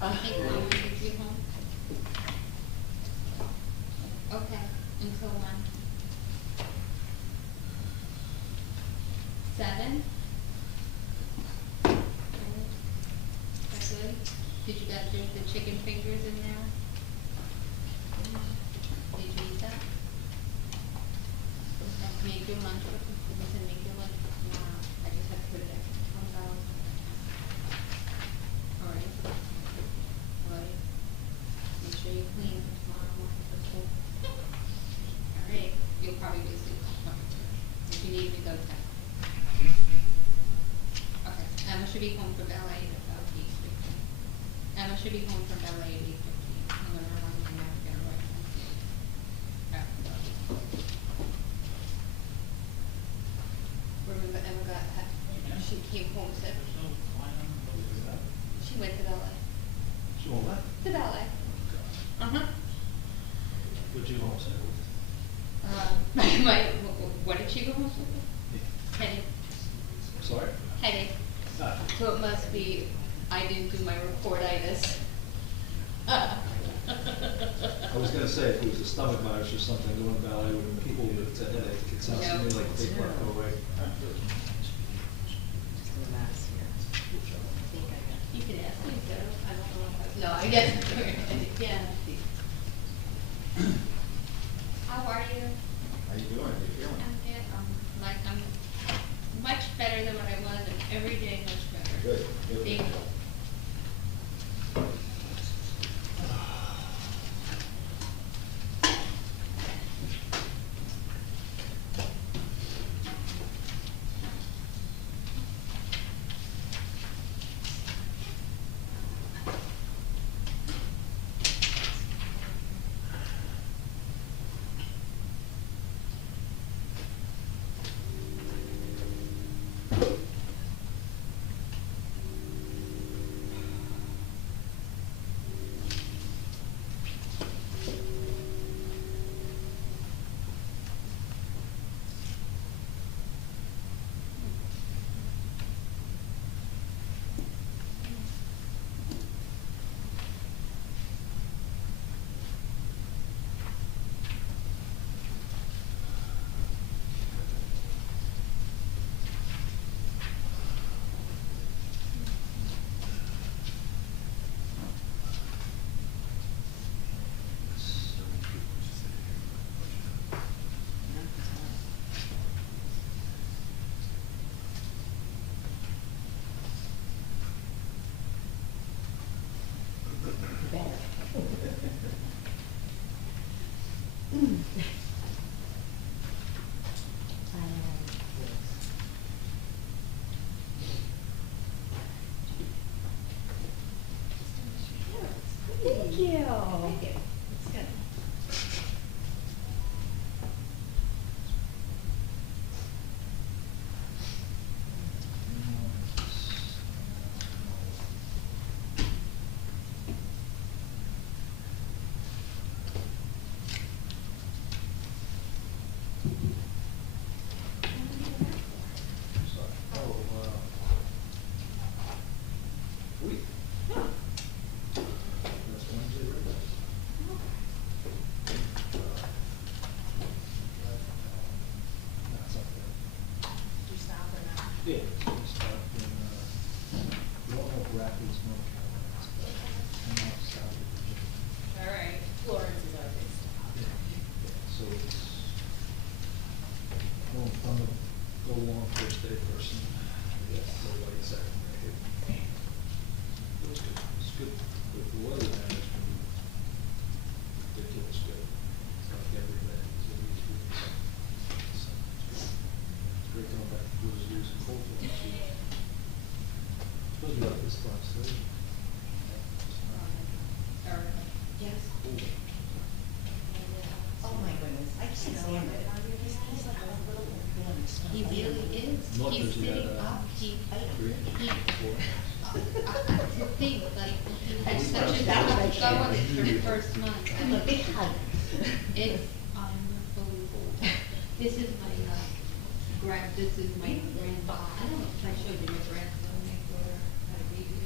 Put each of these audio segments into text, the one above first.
Hey, Mom, did you home? Okay, until when? 7? That's good. Did you guys do the chicken fingers in there? Did you eat that? Make your lunch, listen, make your lunch tomorrow. I just have to put it on $20. Alright. Alright. Make sure you clean for tomorrow morning for school. Alright, you'll probably be asleep. If you need me, go text. Okay, Emma should be home for ballet at about 8:15. Emma should be home for ballet at 8:15. I'm gonna run in there and get her right. Remember Emma she came home sick. She went to ballet. She won't let? To ballet. Uh-huh. Would you also? What did she go home with? Headache. Sorry? Headache. Ah. So it must be, I didn't do my reportitis. I was gonna say, if it was a stomach virus or something, going to ballet with people with a headache, it sounds to me like they can't go away. You can ask me, so I don't know if no, I guess, yeah. How are you? How you doing? How you feeling? I'm good, I'm much better than what I was, and every day much better. Good, good. Thank you. Thank you. Thank you. It's good. Oh, week. That's Wednesday, right? That's up there. Did you stop or not? Yeah, so we start in, Roanoke Rapids, North Carolina. It's about 10 miles south of Virginia. All right, Florence is our big stop. Yeah, so it's, I'm a go long first day person. Yeah, no late second day. It was good, it's good, with the weather now, it's gonna be ridiculous good. It's like every day, it's always good. It's great going back to Blue Zeus and Coldfield. Supposed to be like this class, so. Yes. Cool. Oh my goodness, I can't stand it. He's like a little villain. He really is. Not He's that you sitting had, up, he, Three, four. to think, like, he had such a That was tough like- going for the first month. I'm a big hug. It's unbelievable. This is my, this is my grandfather, I don't know if I showed you my grandson, my daughter had a baby.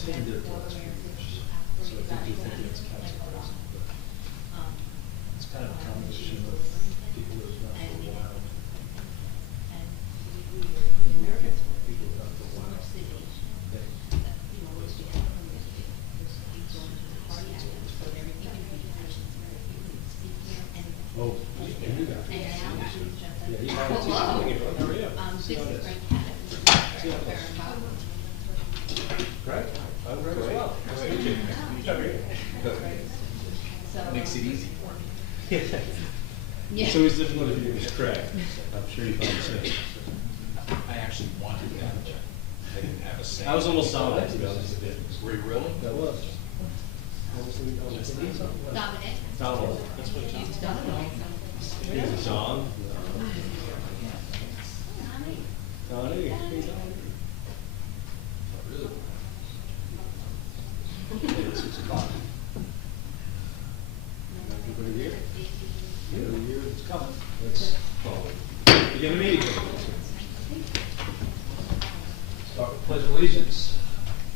Tim did it the last few years, so I think you're thinking it's council president, but it's kind of a combination of people who have done it for a while. People who have done it for a while. Oh, you knew that. Yeah, you had it too. Hello. How are you? This See how is it is. Frank Cabot. See how it is. Greg? I'm Greg as well. Nice to meet you. So, Makes it easy for me. yeah. It's always difficult if your name is Craig. I'm sure you found the same. I actually wanted that. I didn't have a say. I was almost on that, to be honest with you. Were you really? That was. Dominic. Donald. That's what it is. Dominic. Is it John? Donnie. Hey, Donnie. Not really. Yeah, it's 6 o'clock. Everybody here? Yeah, the year is coming. Let's begin the meeting. Start with pledge allegiance.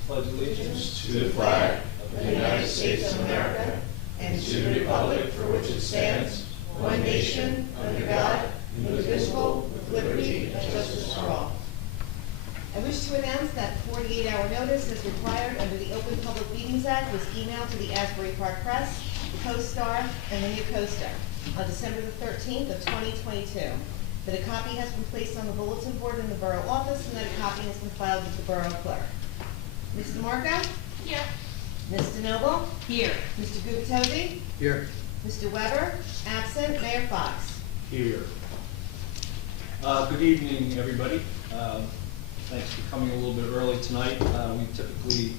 Pledge allegiance To the flag of the United States of America and to the republic for which it stands, one nation, under God, indivisible, with liberty and justice for all. I wish to announce that 48-hour notice as required under the Open Public Meetings Act was emailed to the Asbury Park Press, the Post-Star, and the New Coaster on December the 13th of 2022. That a copy has been placed on the bulletin board in the borough office and that a copy has been filed with the borough clerk. Ms. DeMarco? Here. Ms. DeNoble? Here. Mr. Gubatose? Here. Mr. Weber? Absent. Mayor Fox? Here. Good evening, everybody. Thanks for coming a little bit early tonight. We typically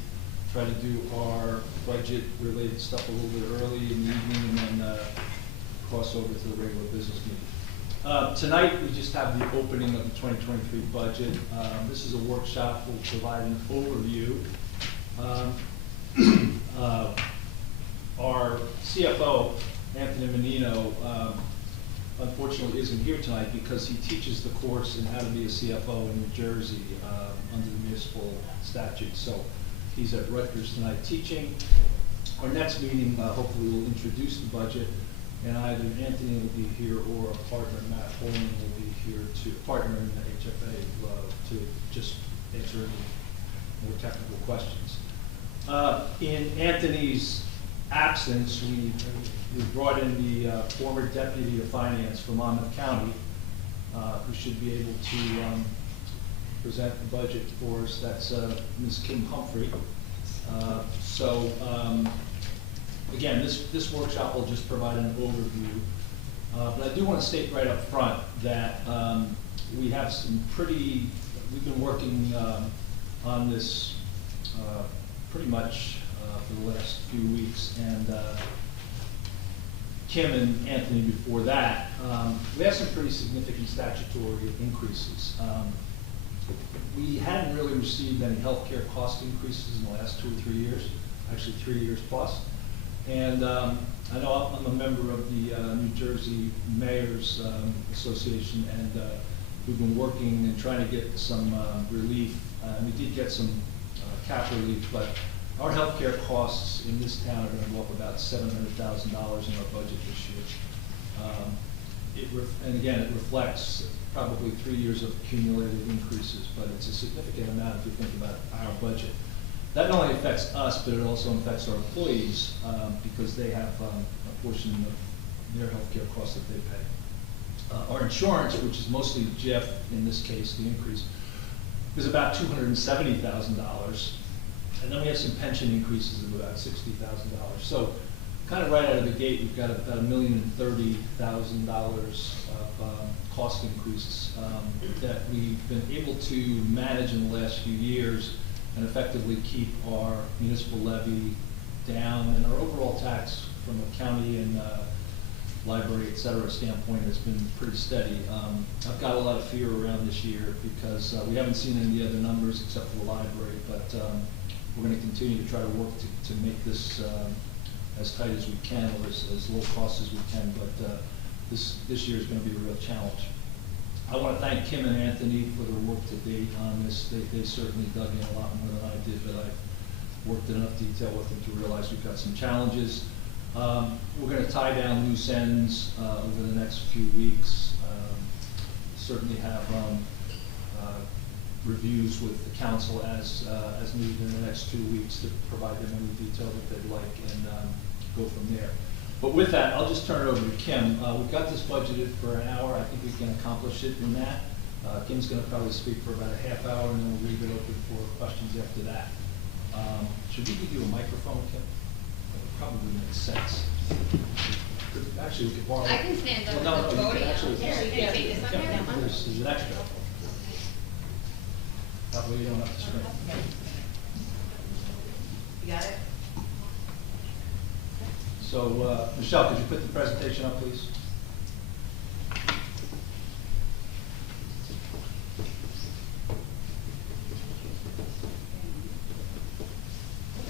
try to do our budget-related stuff a little bit early in the evening and then cross over to the regular business meeting. Tonight, we just have the opening of the 2023 budget. This is a workshop. We'll provide an overview. Our CFO, Anthony Menino, unfortunately isn't here tonight because he teaches the course in how to be a CFO in New Jersey under the municipal statute. So he's at Rutgers tonight teaching. Our next meeting, hopefully, will introduce the budget, and either Anthony will be here or a partner, Matt Holman, will be here to partner in the HFA to just answer any more technical questions. In Anthony's absence, we brought in the former Deputy of Finance from Monmouth County, who should be able to present the budget for us. That's Ms. Kim Humphrey. Again, this workshop will just provide an overview. But I do want to state right up front that we have we've been working on this pretty much for the last few weeks, and Kim and Anthony before that, we have some pretty significant statutory increases. We hadn't really received any healthcare cost increases in the last 2 or 3 years, actually 3 years plus. And I know I'm a member of the New Jersey Mayors Association, and we've been working and trying to get some relief. We did get some cap relief, but our healthcare costs in this town are going to go up about $700,000 in our budget this year. And again, it reflects probably 3 years of accumulated increases, but it's a significant amount if you think about our budget. That not only affects us, but it also affects our employees because they have a portion of their healthcare costs that they pay. Our insurance, which is mostly Jeff in this case, the increase, is about $270,000. And then we have some pension increases of about $60,000. So kind of right out of the gate, we've got about $1,030,000 of cost increases that we've been able to manage in the last few years and effectively keep our municipal levy down, and our overall tax from a county and library, et cetera, standpoint has been pretty steady. I've got a lot of fear around this year because we haven't seen any of the other numbers except for the library, but we're going to continue to try to work to make this as tight as we can, or as low cost as we can, but this year is going to be a real challenge. I want to thank Kim and Anthony for their work to date on this. They certainly dug in a lot more than I did, but worked in enough detail with them to realize we've got some challenges. We're gonna tie down loose ends, over the next few weeks. Certainly have, reviews with the council as needed in the next 2 weeks to provide them any detail that they'd like and, go from there. But with that, I'll just turn it over to Kim. We've got this budgeted for an hour. I think we can accomplish it in that. Kim's gonna probably speak for about a half hour, and then we'll leave it open for questions after that. Should we give you a microphone, Kim? That would probably make sense. Actually, we could borrow. I can stand up Well, at the no, you can podium. actually- Here, you can take this one here. There's an extra. That way you don't have to scream. You got it? So, Michelle, could you put the presentation up, please?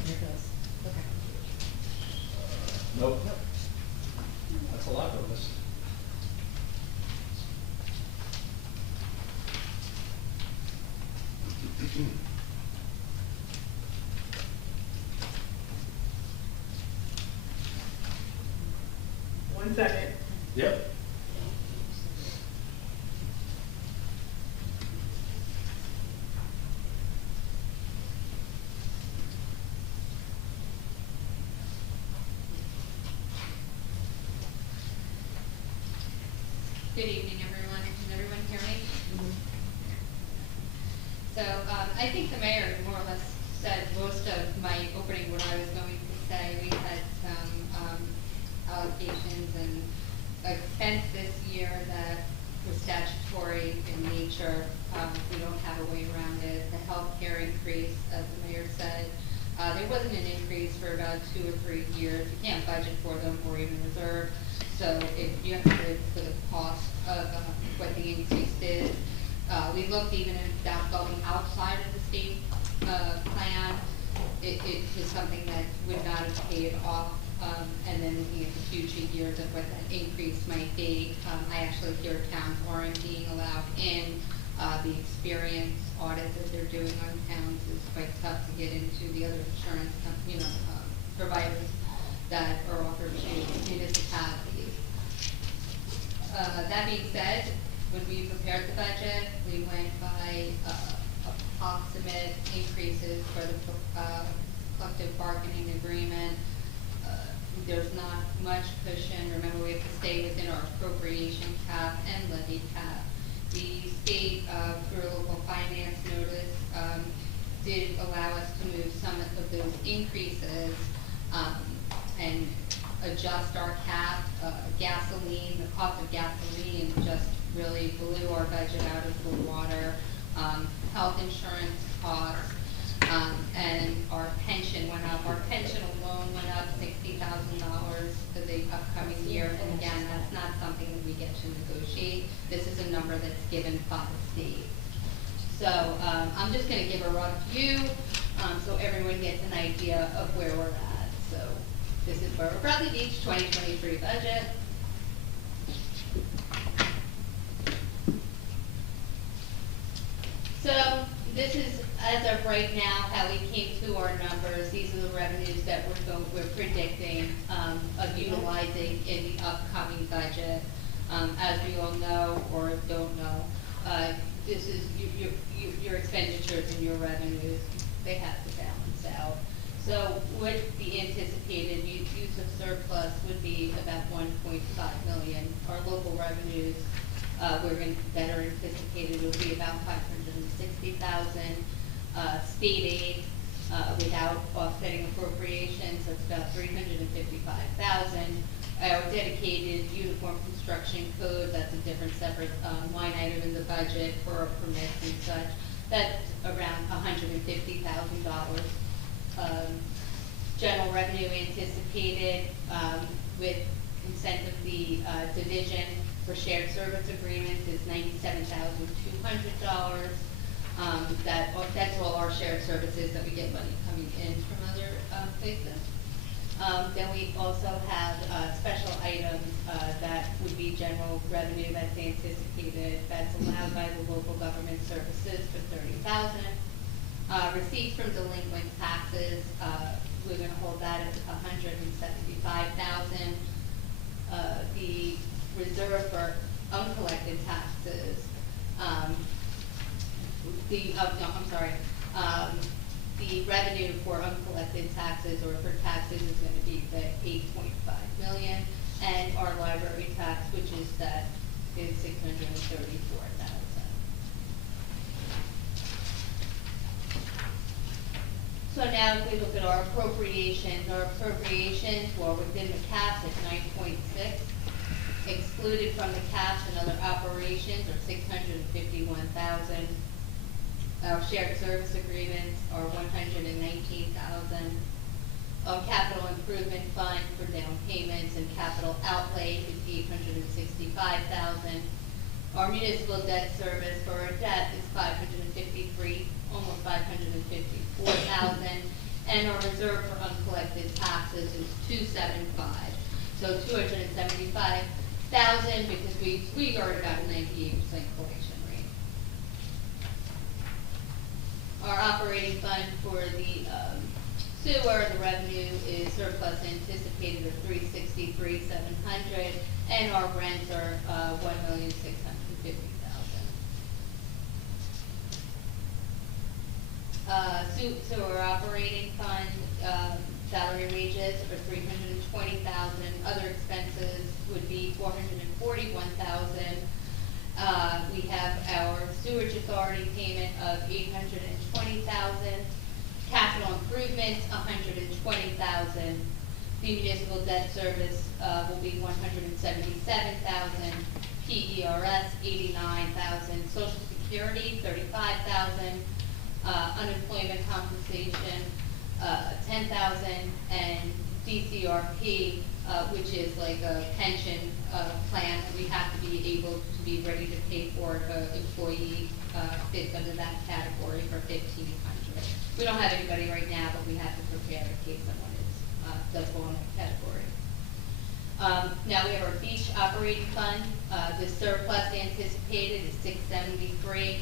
Here it goes. Okay. Nope. That's a lot of list. One second. Yep. Good evening, everyone. Can everyone hear me? So, I think the mayor more or less said most of my opening, what I was going to say. We had some, allocations and expense this year that was statutory in nature. We don't have a way around it. The healthcare increase, as the mayor said, there wasn't an increase for about 2 or 3 years. You can't budget for them or even reserve. So if you have to live for the cost of what the increase is. We looked even at going outside of the state plan. It was something that would not have paid off. And then looking at the future years of what that increase might be. I actually hear towns aren't being allowed in. The experience audit that they're doing on towns is quite tough to get into. The other insurance, providers that are offered to municipalities. That being said, when we prepared the budget, we went by approximate increases for the collective bargaining agreement. There's not much cushion. Remember, we have to stay within our appropriation cap and levy cap. The state, through a local finance notice, did allow us to move some of those increases and adjust our cap. Gasoline, the cost of gasoline just really blew our budget out of the water. Health insurance costs, and our pension went up. Our pension alone went up $60,000 for the upcoming year. And again, that's not something that we get to negotiate. This is a number that's given by the state. So I'm just going to give a rough view so everyone gets an idea of where we're at. So this is where we're Bradley Beach 2023 budget. So this is, as of right now, how we came to our numbers. These are the revenues that we're predicting of utilizing in the upcoming budget. As we all know or don't know, this is your expenditures and your revenues. They have to balance out. So what the anticipated use of surplus would be about 1.5 million. Our local revenues, that are anticipated will be about 560,000. State aid, without offsetting appropriations, that's about 355,000. Our dedicated uniform construction code, that's a different separate line item in the budget for our permits and such. That's around $150,000. General revenue anticipated with incentive the division for shared service agreements is $97,200. That's all our shared services that we get money coming in from other places. Then we also have special items that would be general revenue that's anticipated, that's allowed by the local government services for $30,000. Receipts from delinquent taxes, we're gonna hold that at $175,000. The reserve for uncollected taxes, the revenue for uncollected taxes or for taxes is gonna be the 8.5 million, and our library tax, which is that, is 634,000. So now if we look at our appropriations were within the caps at 9.6. Excluded from the caps and other operations are 651,000. Our shared service agreements are 119,000. Our capital improvement fund for down payments and capital outlay is 865,000. Our municipal debt service for our debt is 553, almost 554,000, and our reserve for uncollected taxes is 275. So 275,000 because we already got a 98% collection rate. Our operating fund for the sewer, the revenue is surplus anticipated of 363,700, and our rents are 1,650,000. Sewer operating fund, salary wages are 320,000. Other expenses would be 441,000. We have our sewage authority payment of 820,000. Capital improvements, 120,000. The municipal debt service will be 177,000. PERS, 89,000. Social Security, 35,000. Unemployment compensation, 10,000, and DCRP, which is like a pension plan that we have to be able to be ready to pay for if an employee fits under that category for 1,500. We don't have anybody right now, but we have to prepare in case someone does fall in that category. Now we have our beach operating fund. The surplus anticipated is 673.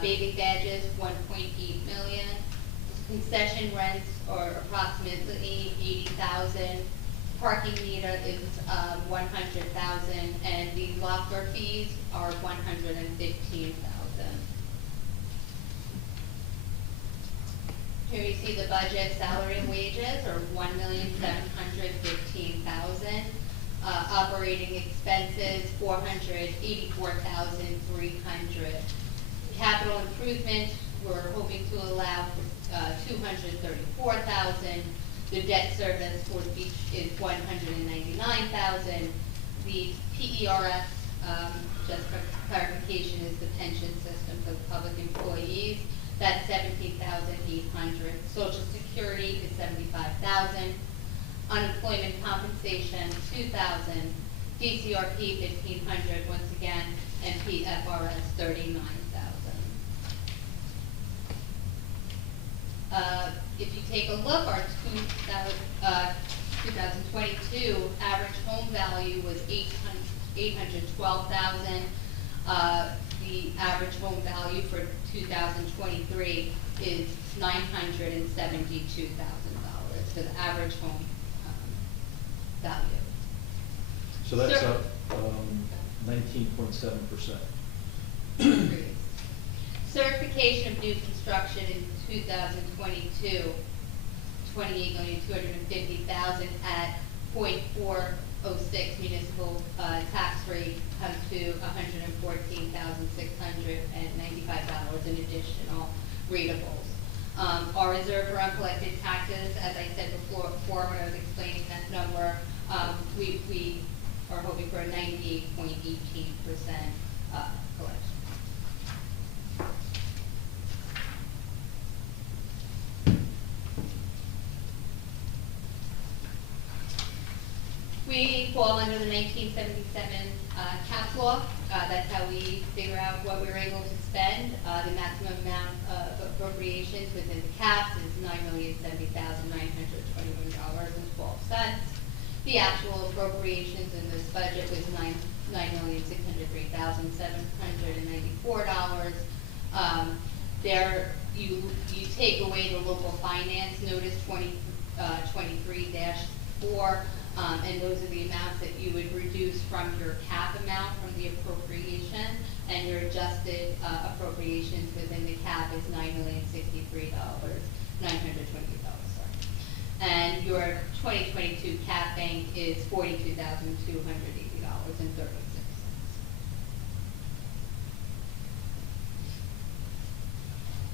Baby badges, 1.8 million. Concession rents are approximately 80,000. Parking meter is 100,000, and the locker fees are 115,000. Here you see the budget. Salary and wages are 1,715,000. Operating expenses 484,300. Capital improvement, we're hoping to allow for 234,000. The debt service for the beach is 199,000. The PERS, just for clarification, is the pension system for the public employees. That's 17,800. Social Security is 75,000. Unemployment compensation 2,000. DCRP 1,500 once again, and PFRS 39,000. If you take a look, our 2022 average home value was 812,000. The average home value for 2023 is $972,000 for the average home value. So that's up 19.7%. Certification of new construction in 2022, 28,250,000 at 0.406 municipal tax rate comes to $114,695 in additional rateables. Our reserve for uncollected taxes, as I said before when I was explaining that number, we are hoping for a 98.18% collection. We fall under the 1977 caps law. That's how we figure out what we're able to spend. The maximum amount of appropriations within the caps is $9,070,921.12. The actual appropriations in this budget was $9,603,794. there, you take away the local finance notice 23-4, and those are the amounts that you would reduce from your cap amount from the appropriation, and your adjusted appropriations within the cap is $9,063,928, sorry. And your 2022 cap bank is $42,280.36.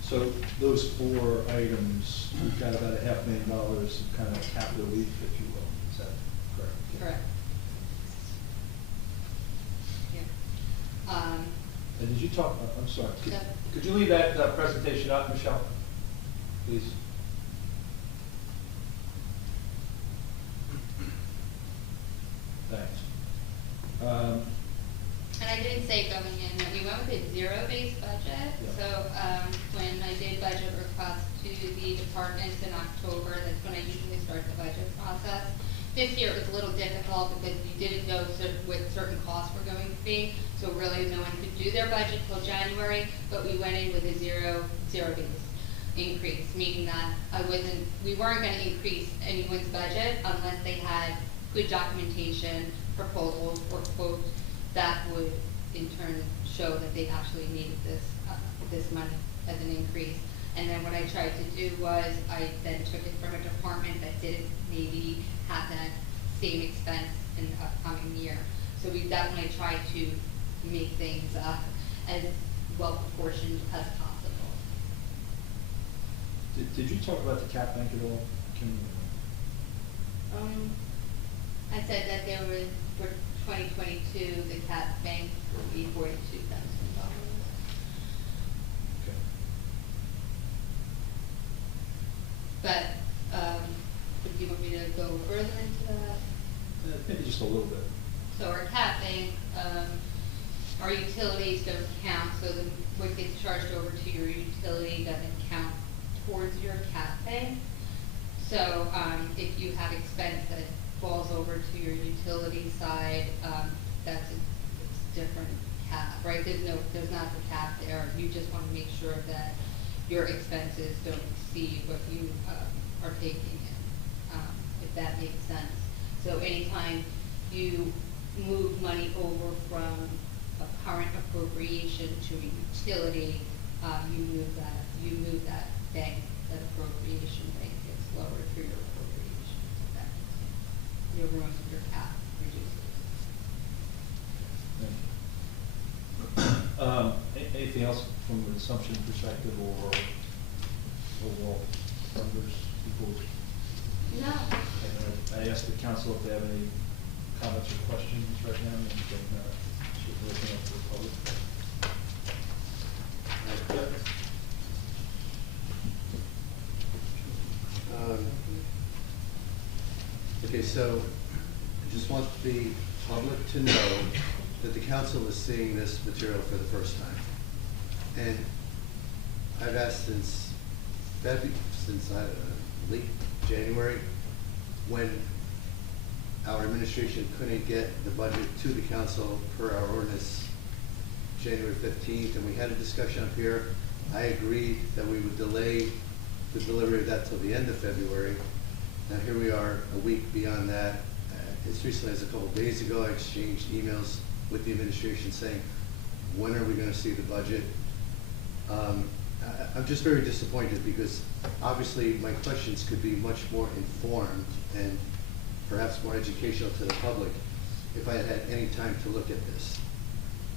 So those four items, we've got about $500,000 of kind of capital relief, if you will. Is that correct? Correct. Yeah. And did you talk, I'm sorry. Yep. Could you leave that presentation up, Michelle? Please. Thanks. And I didn't say going in, that we went with a zero-based budget, Yeah. so, when I did budget requests to the departments in October, that's when I usually start the budget process. This year it was a little difficult because we didn't know what certain costs were going to be, so really no one could do their budget till January, but we went in with a zero-based increase, meaning that we weren't gonna increase anyone's budget unless they had good documentation, proposals, or quotes that would in turn show that they actually needed this money as an increase. And then what I tried to do was, I then took it from a department that didn't maybe have that same expense in the upcoming year. So we definitely tried to make things as well proportioned as possible. Did you talk about the cap bank at all? I said that there was, for 2022, the cap bank will be $42,000. Okay. But, do you want me to go further into that? Maybe just a little bit. So our cap bank, our utilities don't count, so what gets charged over to your utility doesn't count towards your cap bank. So, if you have expense that falls over to your utility side, it's different cap, right? There's not the cap there. You just wanna make sure that your expenses don't exceed what you, are taking in, if that makes sense. So anytime you move money over from a current appropriation to a utility, you move that bank, that appropriation bank gets lowered through your appropriation. If that makes sense. Your room, your cap reduces. Anything else from an assumption perspective or overall numbers equals? No. I asked the council if they have any comments or questions right now, and then should we open up to the public? Okay, so I just want the public to know that the council is seeing this material for the first time. And I've asked since late January, when our administration couldn't get the budget to the council per our ordinance January 15th, and we had a discussion up here. I agreed that we would delay the delivery of that till the end of February. Now here we are a week beyond that. As recently as a couple of days ago, I exchanged emails with the administration saying, when are we going to see the budget? I'm just very disappointed because obviously my questions could be much more informed and perhaps more educational to the public if I had had any time to look at this.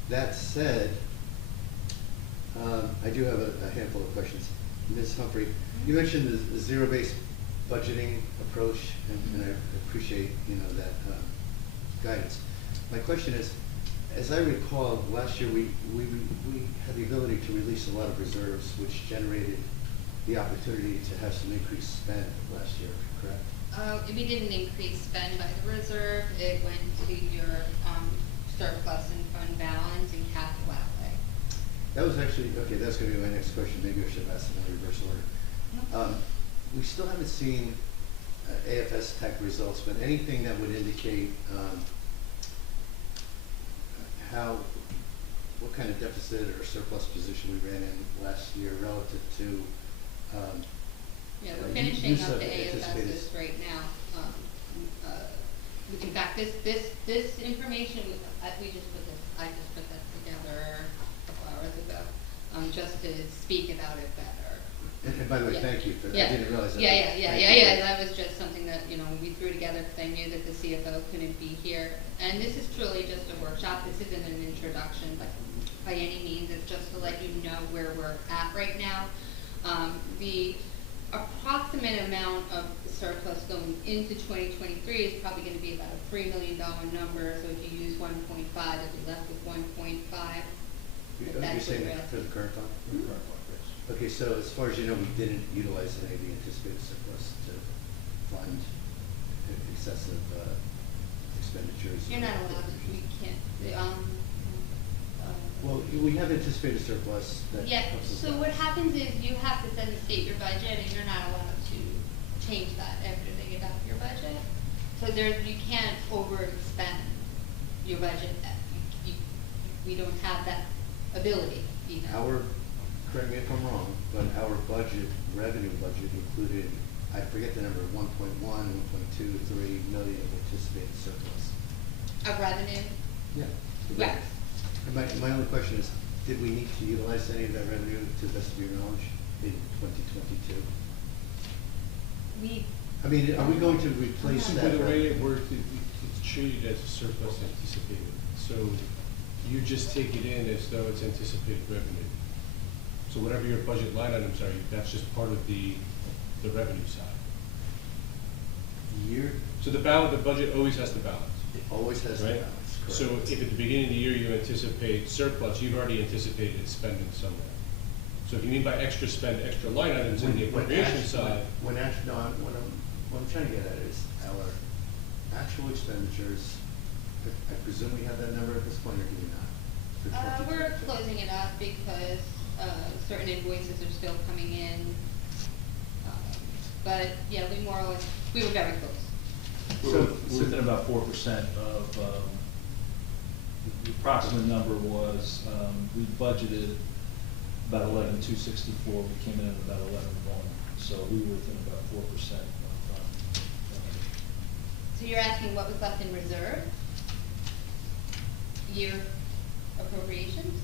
That said, I do have a handful of questions. Ms. Humphrey, you mentioned the zero-based budgeting approach, and I appreciate that guidance. My question is, as I recall, last year we had the ability to release a lot of reserves, which generated the opportunity to have some increased spend last year, correct? We didn't increase spend by the reserve. It went to your surplus and fund balance and capital outlay. That was actually, okay, that's going to be my next question. Maybe I should have asked it in reverse order. We still haven't seen AFS tech results, but anything that would indicate what kind of deficit or surplus position we ran in last year relative to, Yeah, we're u- finishing use up of the anticipated- AFSs right now. In fact, this information, we just put this, I just put that together a couple hours ago, just to speak about it better. and by the way, Yeah. thank you for that, I Yeah. didn't realize that. Yeah, Thank you. that was just something that, we threw together because I knew that the CFO couldn't be here. And this is truly just a workshop, this isn't an introduction, but by any means, it's just to let you know where we're at right now. The approximate amount of surplus going into 2023 is probably gonna be about a $3 million number, so if you use 1.5, if you're left with 1.5. You're that's saying what we're that at. for the current fund? Current fund, yes. Okay, so as far as you know, we didn't utilize any of the anticipated surplus to fund excessive expenditures. You're not allowed to, we can't, Well, we have anticipated surplus that yeah, helps us so out. what happens is you have to send the state your budget and you're not allowed to change that after they adopt your budget. So you can't overexpend your budget. We don't have that ability either. Correct me if I'm wrong, but our revenue budget included, I forget the number, 1.23 million of anticipated surplus. Of revenue, Yeah. yes. And my only question is, did we need to utilize any of that revenue to the best of your knowledge in 2022? I mean, are we going to replace that? Simply the way it revenue? worked, it's treated as a surplus anticipated. So you just take it in as though it's anticipated revenue. So whatever your budget line items are, that's just part of the revenue side. Year, So the budget always has to balance. it always has the Right? balance, So correct. if at the beginning of the year you anticipate surplus, you've already anticipated spending somewhere. So if you mean by extra spend, extra line items in the appropriation side, What I'm trying to get at is our actual expenditures, I presume we have that number at this point, or do we not? For We're 2022? closing it up because, certain invoices are still coming in. But, yeah, we were very close. We're within about 4% of, the approximate number was, we budgeted about 11,264, we came in at about 11,1, so we were within about 4% of, So you're asking what was left in reserve? Year appropriations?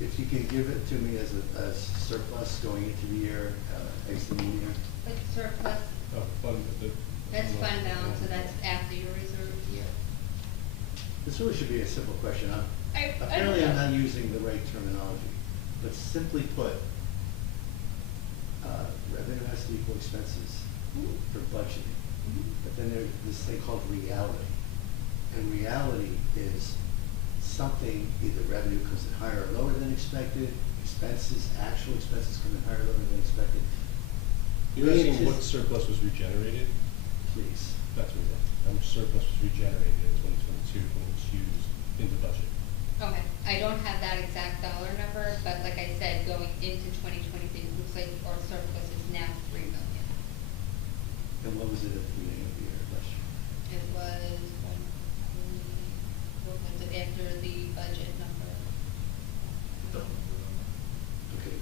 If you can give it to me as surplus going into the year, exiting the year. Like surplus, that's fund balance, so that's after your reserve year. This really should be a simple question. I Apparently I'm know. not using the right terminology, but simply put, revenue has to equal expenses Mhm. for budgeting. Mhm. But then there's this thing called reality. And reality is something, either revenue comes in higher or lower than expected, actual expenses come in higher or lower than expected. you're asking what surplus was regenerated? Please. That's what you're asking. How much surplus was regenerated in 2022 when it was used in the budget? Okay, I don't have that exact dollar number, but like I said, going into 2023, it looks like our surplus is now $3 million. And what was it at the beginning of the year last year? It was what was it, after the budget number? Okay,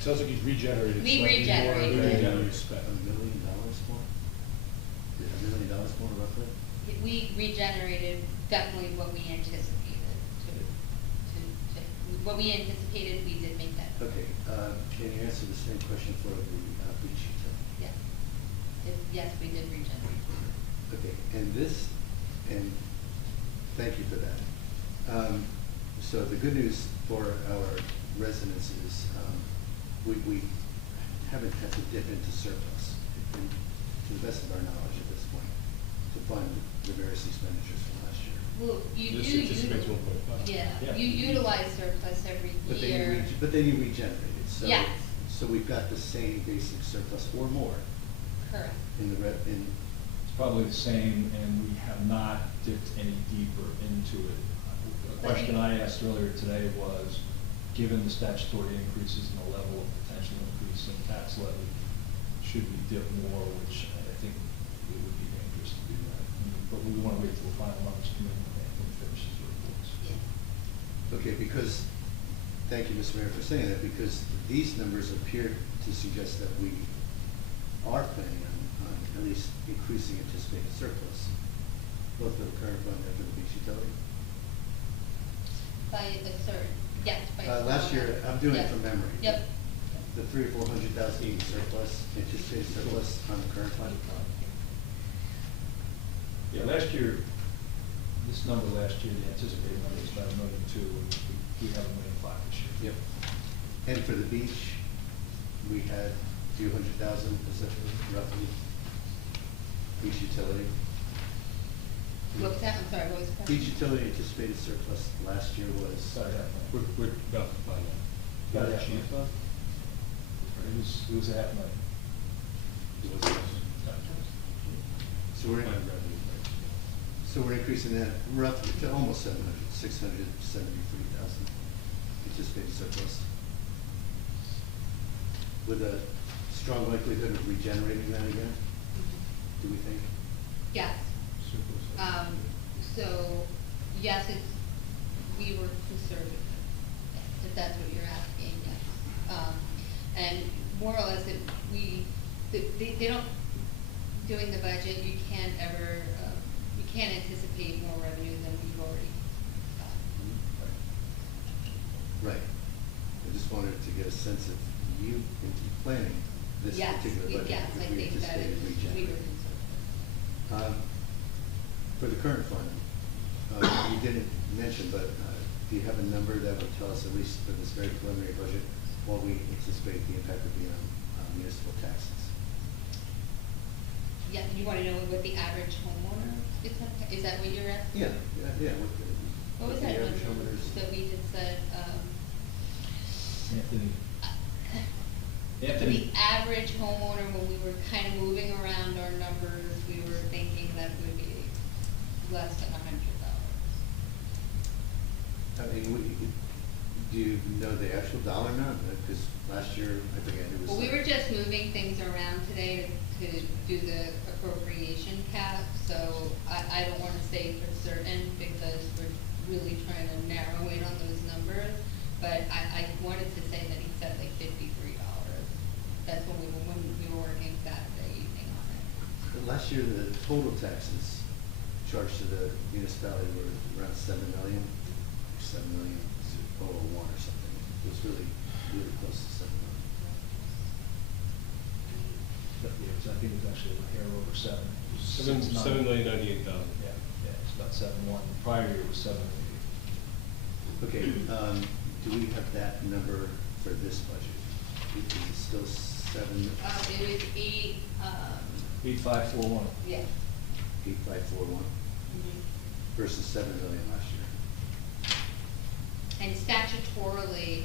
Sounds like you've regenerated We slightly more regenerated. than you spent. $1 million more? $1 million more roughly? We regenerated definitely what we anticipated what we anticipated, we did make that. Okay, can you answer the same question for the beach utility? Yes. Yes, we did regenerate. Okay, and thank you for that. So the good news for our residents is, we haven't had to dip into surplus, to the best of our knowledge at this point, to fund the various expenditures from last year. Well, you This do. anticipates 1.5. Yeah, Yeah. you utilize surplus every But then year. you regenerated, so. Yes. So we've got the same basic surplus or more Correct. in it's probably the same, and we have not dipped any deeper into it. A question I asked earlier today was, given the statutory increases and the level of potential increase in tax levy, should we dip more, which I think it would be dangerous to do that. But we want to wait till the final numbers come in when Anthony finishes the reports. Yeah. Okay, because, thank you, Mr. Mayor, for saying that, because these numbers appear to suggest that we are planning on at least increasing anticipated surplus, both for the current fund and for the beach utility. By a certain, yes, by a certain. Last year, I'm doing it Yes. from memory. Yep. The 300,000 or 400,000 surplus, anticipated surplus on the current fund. Yeah, last year, this number last year, the anticipated number was about 1,200,000, and we have 1,500,000 this year. Yep. And for the beach, we had a few 100,000, is that roughly? Beach utility. What was that? I'm sorry, what was the question? Beach utility anticipated surplus last year was. Sorry, half a million. We're about to find out. About Yeah, half a chief. million. It was a half million. It was less. So we're, Find revenue, right. so we're increasing that roughly to almost 673,000 anticipated surplus. With a strong likelihood of regenerating that again, do we think? Yes. Surplus. So, yes, we were conservative, if that's what you're asking, yes. And more or less, they don't, doing the budget, you can't ever, you can't anticipate more revenue than we've already got. Right. I just wanted to get a sense of you in planning this Yes, particular budget. yes, if I we think that anticipated is, we regenerating. were conservative. For the current fund, you didn't mention, but do you have a number that would tell us, at least for this very preliminary budget, what we anticipate the impact would be on municipal taxes? Yeah, you wanna know what the average homeowner is that what you're asking? Yeah. What was the that average number homeowners- that we had said, Anthony, the Anthony, average homeowner, when we were kind of moving around our numbers, we were thinking that would be less than $100. I mean, do you know the actual dollar amount? Because last year, I think it was. Well, we were just moving things around today to do the appropriation cap, so I don't wanna say for certain, because we're really trying to narrow in on those numbers, but I wanted to say that he said like $53. That's when we were working Saturday evening on it. Last year, the total taxes charged to the municipality were around 7 million, 7,000,001 or something. It was really, really close to 7 million. yeah, I think it was actually a hair over 7. It was 6.9. 7,098,000. Yeah, it's about 7.1. The prior year was 7.8. Okay, do we have that number for this budget? Is it still 7, It was 8.541. yeah. 8,541 versus 7 million last year? And statutorily,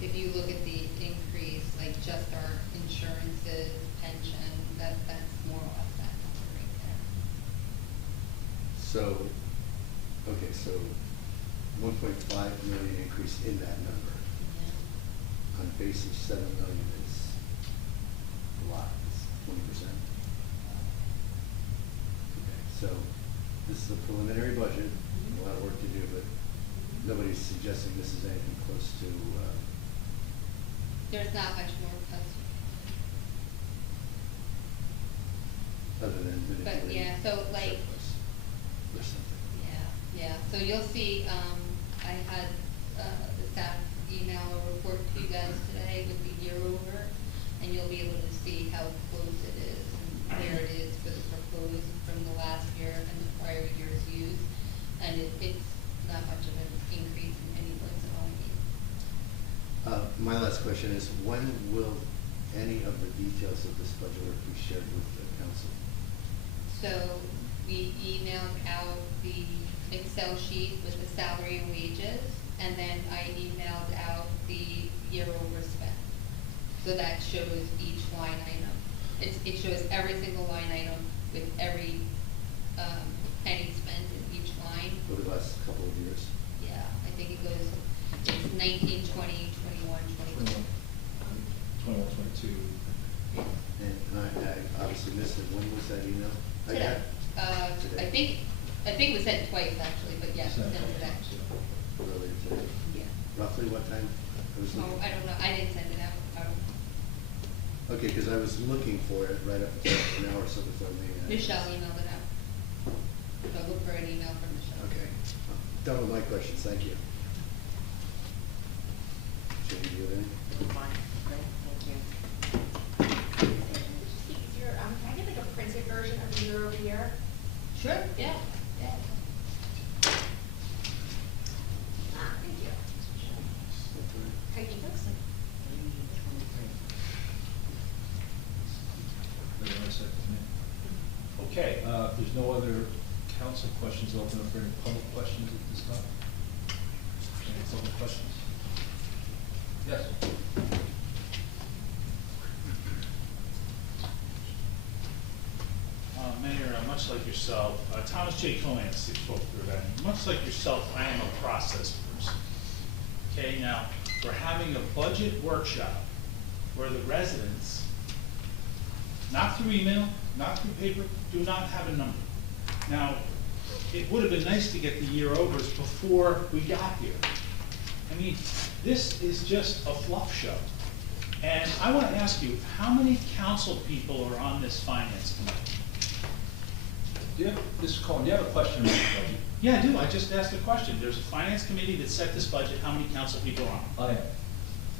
if you look at the increase, like just our insurances, pension, that's more or less that number right there. So, okay, so 1.5 million increase in that number on a base of 7 million is a lot, it's 20%. Okay, so this is a preliminary budget, a lot of work to do, but nobody's suggesting this is anything close to, There's not much more cuts. other than manipulating. yeah, so, like- surplus or something. Yeah, so you'll see, I had, the staff email a report to you guys today with the year over, and you'll be able to see how close it is and where it is for the proposed from the last year and the prior year's use. And it's not much of an increase in any one's own. My last question is, when will any of the details of this budget work be shared with the council? So we emailed out the Excel sheet with the salary and wages, and then I emailed out the year over spend. So that shows each line item. It shows every single line item with every, penny spent in each line. Over the last couple of years? Yeah, I think it goes, it's 19, 20, 21, 22. 21, 22. And I obviously missed it, when was that email? I got Today. it. Today. I think it was sent twice actually, but yes, Sent sent a couple today. times, yeah. Earlier roughly what time? I was So looking- I don't know, I didn't send it out. Okay, because I was looking for it right up until an hour or so before the meeting. Michelle emailed it out. So look for an email from Michelle. Okay, done with my questions, thank you. Jane, do you have any? Fine, great, thank you. Can I get like a printed version of the year over year? Sure, yeah, yeah. Thank you. Peggy Dixon. Very nice, okay, if there's no other council questions, I'll open up for any public questions at this time. Any public questions? Yes. Mayor, much like yourself, Thomas J. Cohen, 643 Avenue. Much like yourself, I am a process person. Okay, now, we're having a budget workshop where the residents, not through email, not through paper, do not have a number. Now, it would have been nice to get the year overs before we got here. I mean, this is just a fluff show. And I want to ask you, how many council people are on this finance committee? Do you have, Mr. Cohen, do you have a question about the budget? Yeah, I do. I just asked a question. There's a finance committee that set this budget. How many council people are on it?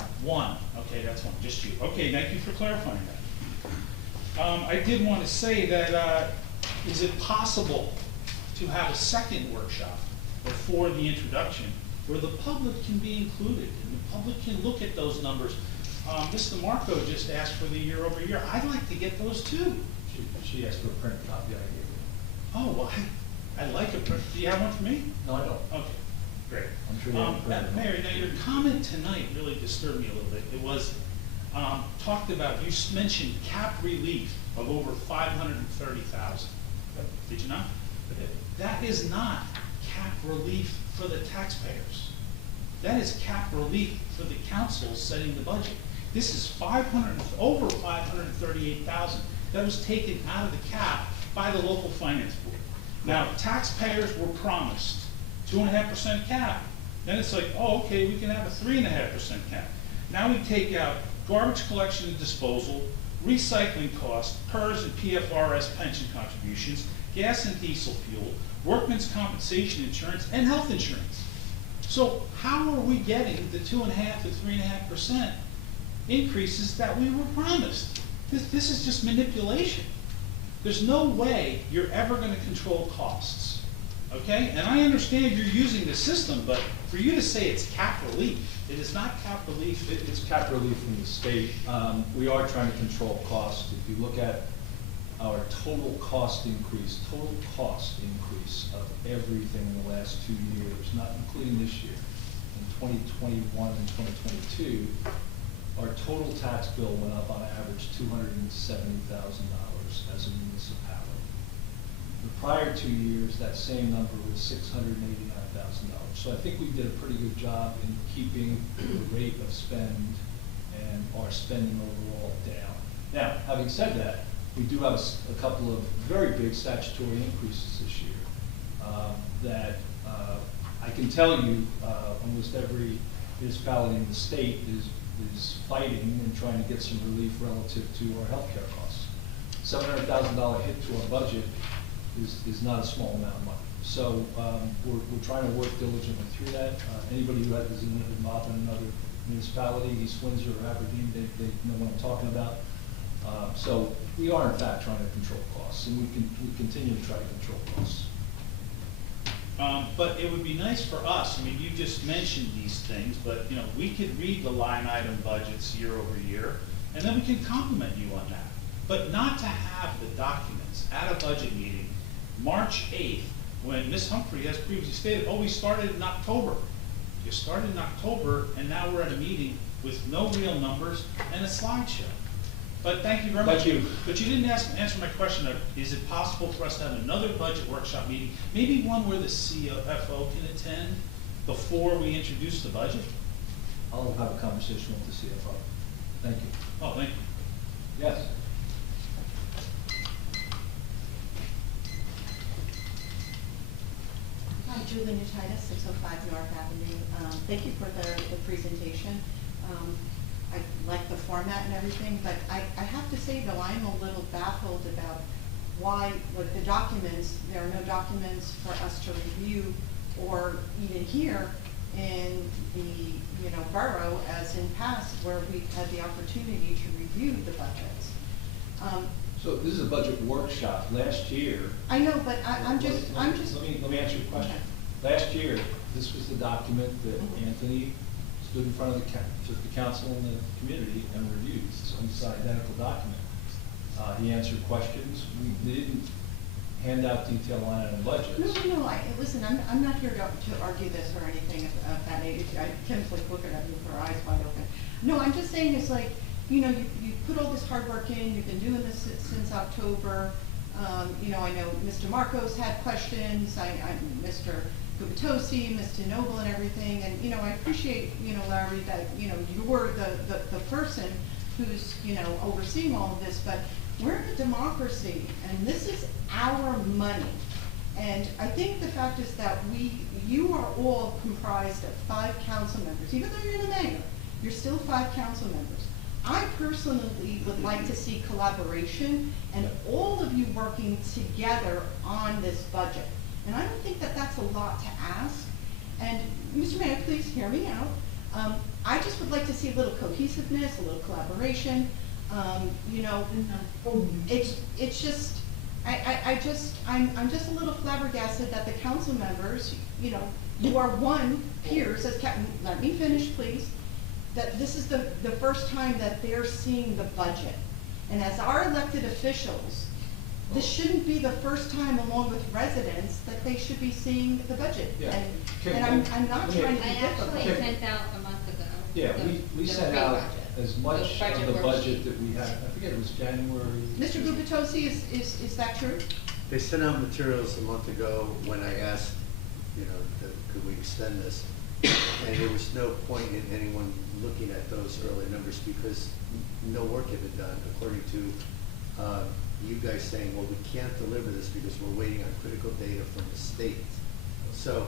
I am. One. Okay, that's one. Just you. Okay, thank you for clarifying that. I did want to say that, is it possible to have a second workshop before the introduction where the public can be included and the public can look at those numbers? Mr. Marco just asked for the year over year. I'd like to get those too. She asked for a print copy, I gave Oh, well, I like a print. Do you have one for me? her. No, I don't. Okay, great. I'm sure you have a print. Mary, now your comment tonight really disturbed me a little bit. It was, talked about, you mentioned cap relief of over 530,000. Did you not? That is not cap relief for the taxpayers. That is cap relief for the council setting the budget. This is over 538,000 that was taken out of the cap by the local finance board. Now, taxpayers were promised 2.5% cap. Then it's like, oh, okay, we can have a 3.5% cap. Now we take out garbage collection and disposal, recycling costs, PERS and PFRS pension contributions, gas and diesel fuel, workman's compensation insurance, and health insurance. So how are we getting the 2.5 to 3.5% increases that we were promised? This is just manipulation. There's no way you're ever going to control costs, okay? And I understand you're using the system, but for you to say it's cap relief, it is not cap relief. It's cap relief from the state. We are trying to control costs. If you look at our total cost increase of everything in the last 2 years, not including this year, in 2021 and 2022, our total tax bill went up on average $270,000 as a municipality. The prior 2 years, that same number was $689,000. So I think we did a pretty good job in keeping the rate of spend and our spending overall down. Now, having said that, we do have a couple of very big statutory increases this year that I can tell you almost every municipality in the state is fighting and trying to get some relief relative to our healthcare costs. $700,000 hit to our budget is not a small amount of money. So we're trying to work diligently through that. Anybody who is involved in another municipality, East Windsor or Aberdeen, they know what I'm talking about. So we are in fact trying to control costs, and we continue to try to control costs. But it would be nice for us, I mean, you just mentioned these things, but you know, we could read the line item budgets year over year, and then we can compliment you on that. But not to have the documents at a budget meeting, March 8th, when Ms. Humphrey has previously stated, oh, we started in October. You started in October, and now we're at a meeting with no real numbers and a slideshow. But thank you very much. Thank you. But you didn't answer my question of, is it possible for us to have another budget workshop meeting, maybe one where the CFO can attend before we introduce the budget? I'll have a conversation with the CFO. Thank you. Oh, thank you. Yes. Hi, Julie Nutitis, 605 North Avenue. Thank you for the presentation. I like the format and everything, but I have to say though, I'm a little baffled about why, with the documents, there are no documents for us to review or even hear in the, borough as in past where we've had the opportunity to review the budgets. So this is a budget workshop. Last year. I know, but I'm just. Let me answer your question. Okay. Last year, this was the document that Mhm. Anthony stood in front of the council and the community and reviewed. It's an identical document. He answered questions. We didn't hand out detailed line item budgets. No, listen, I'm not here to argue this or anything of that nature. Kim's like looking at me with her eyes wide open. No, I'm just saying it's like, you put all this hard work in, you've been doing this since October. I know Mr. Marcos had questions, Mr. Gubitosi, Mr. Noble and everything, and, I appreciate, Larry, that, you're the person who's, overseeing all of this, but we're in a democracy, and this is our money. And I think the fact is that you are all comprised of 5 council members. Even though you're the mayor, you're still 5 council members. I personally would like to see collaboration and all of you working together on this budget. And I don't think that that's a lot to ask. And Mr. Mayor, please hear me out. I just would like to see a little cohesiveness, a little collaboration. It's just, I'm just a little flabbergasted that the council members, you are peers, as Captain, let me finish, please, that this is the first time that they're seeing the budget. And as our elected officials, this shouldn't be the first time, along with residents, that they should be seeing the budget. Yeah. And I'm not trying to be I difficult. actually sent out a month ago. Yeah, we sent out as much The budget of the budget worksheet. that we had. I forget, it was January. Mr. Gubitosi, is that true? They sent out materials a month ago when I asked, could we extend this? And there was no point in anyone looking at those early numbers because no work had been done, according to you guys saying, well, we can't deliver this because we're waiting on critical data from the state. So,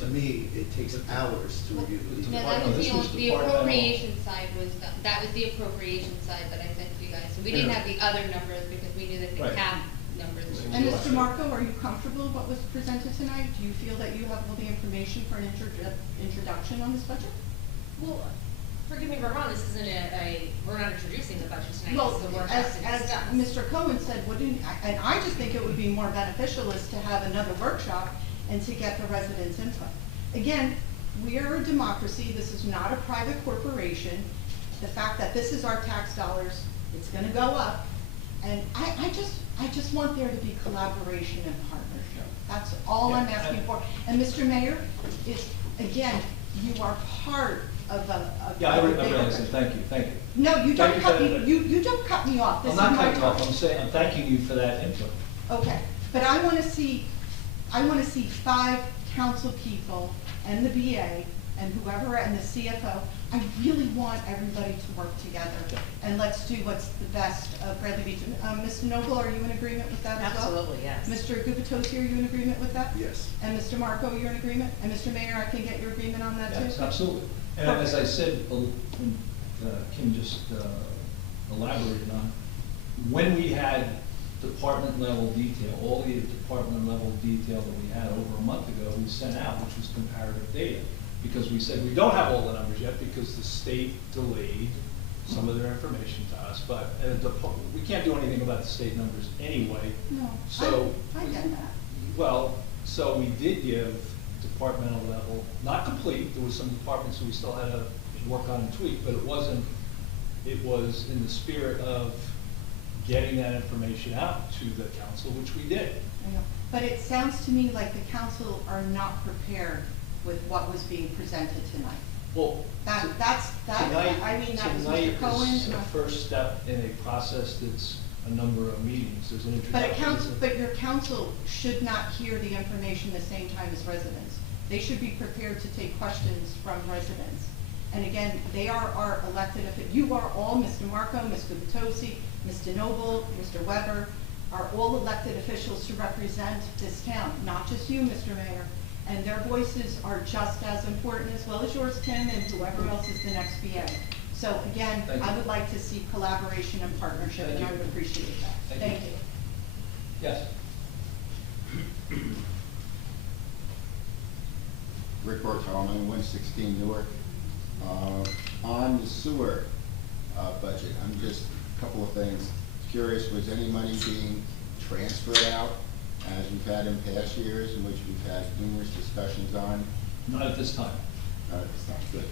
to me, it takes hours to review the No, details. that was This was the departmental. appropriation side was, that was the appropriation side that I sent to you guys. So we didn't Yeah. have the other numbers because we knew that the Right. cap numbers. And Mr. Marco, are you comfortable with what was presented tonight? Do you feel that you have all the information for an introduction on this budget? Well, forgive me if I'm wrong, this isn't we're not introducing the budget tonight, Well, this is a workshop as to discuss. Mr. Cohen said, and I just think it would be more beneficial is to have another workshop and to get the residents' input. Again, we are a democracy, this is not a private corporation. The fact that this is our tax dollars, it's gonna go up. And I just want there to be collaboration and partnership. That's all I'm Yeah, asking for. And Mr. Mayor, again, you are part of a. Yeah, I bigger realize picture. it. Thank you. No, you Thank don't you cut for me, that. you don't cut me off. This I'm is not my cutting you off, time. I'm saying, I'm thanking you for that input. Okay, but I wanna see 5 council people and the BA and whoever, and the CFO. I really want everybody to work together. Yeah. And let's do what's the best of Bradley Beach. Mr. Noble, are you in agreement with that as well? Absolutely, yes. Mr. Gubitosi, are you in agreement with that? Yes. And Mr. Marco, you're in agreement? And Mr. Mayor, I can get your agreement on that too? Yes, absolutely. And as I said, Kim just elaborated on, when we had department level detail, all the department level detail that we had over a month ago, we sent out, which was comparative data. Because we said we don't have all the numbers yet because the state delayed some of their information to us, but we can't do anything about the state numbers anyway. No, So. I get that. Well, so we did give departmental level, not complete, there was some departments that we still had to work on and tweak, but it was in the spirit of getting that information out to the council, which we did. I know. But it sounds to me like the council are not prepared with what was being presented tonight. Well, That's, tonight, I mean, that was tonight Mr. Cohen. is a first step in a process that's a number of meetings, there's an But introduction. but your council should not hear the information the same time as residents. They should be prepared to take questions from residents. And again, they are our elected, you are all, Mr. Marco, Mr. Gubitosi, Mr. Noble, Mr. Weber, are all elected officials to represent this town, not just you, Mr. Mayor. And their voices are just as important as well as yours, Kim, and whoever else is the next BA. So again, Thank you. I would like to see collaboration and partnership, Thank and I you. would appreciate that. Thank Thank you. you. Yes. Rick Bartolome, 116 Newark. On the sewer budget, I'm just, a couple of things. Curious, was any money being transferred out, as we've had in past years, in which we've had numerous discussions on? Not at this time. It's not good.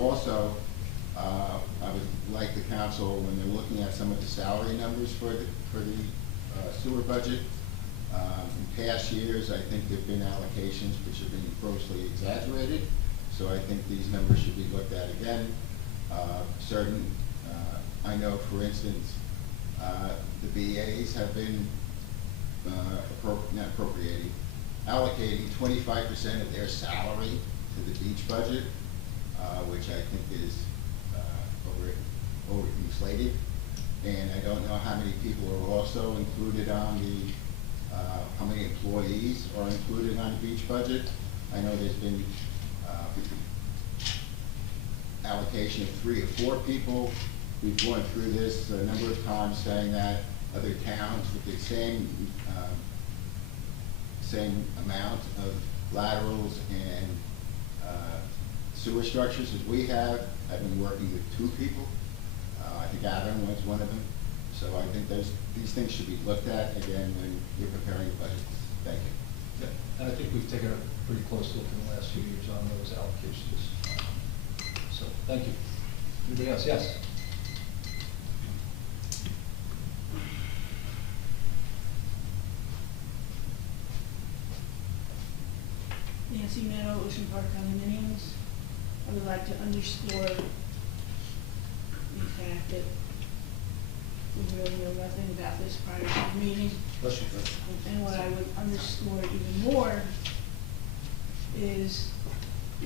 Also, I would like the council, when they're looking at some of the salary numbers for the sewer budget, in past years, I think there've been allocations which have been grossly exaggerated, so I think these numbers should be looked at again. I know, for instance, the BAs have been allocating 25% of their salary to the beach budget, which I think is overinflated. And I don't know how many people are also included on the, how many employees are included on the beach budget. I know there's been allocation of 3 or 4 people. We've gone through this a number of times, saying that other towns with the same amount of laterals and sewer structures as we have been working with 2 people. I think Avon was one of them. So I think these things should be looked at again when you're preparing the budget. Thank you. Yeah, and I think we've taken a pretty close look in the last few years on those allocations. So, thank you. Anybody else? Yes? Nancy Meadow, Ocean Park condominiums. I would like to underscore the fact that we really know nothing about this prior to the meeting. Bless you, Fred. And what I would underscore even more is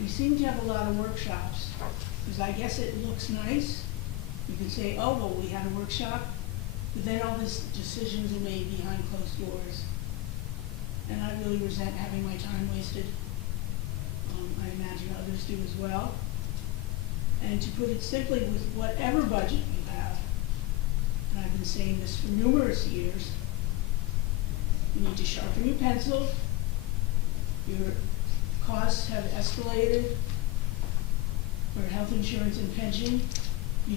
we seem to have a lot of workshops, because I guess it looks nice. You can say, oh, well, we had a workshop, but then all these decisions are made behind closed doors. And I really resent having my time wasted. I imagine others do as well. And to put it simply, with whatever budget you have, and I've been saying this for numerous years, you need to sharpen your pencil. Your costs have escalated for health insurance and pension. You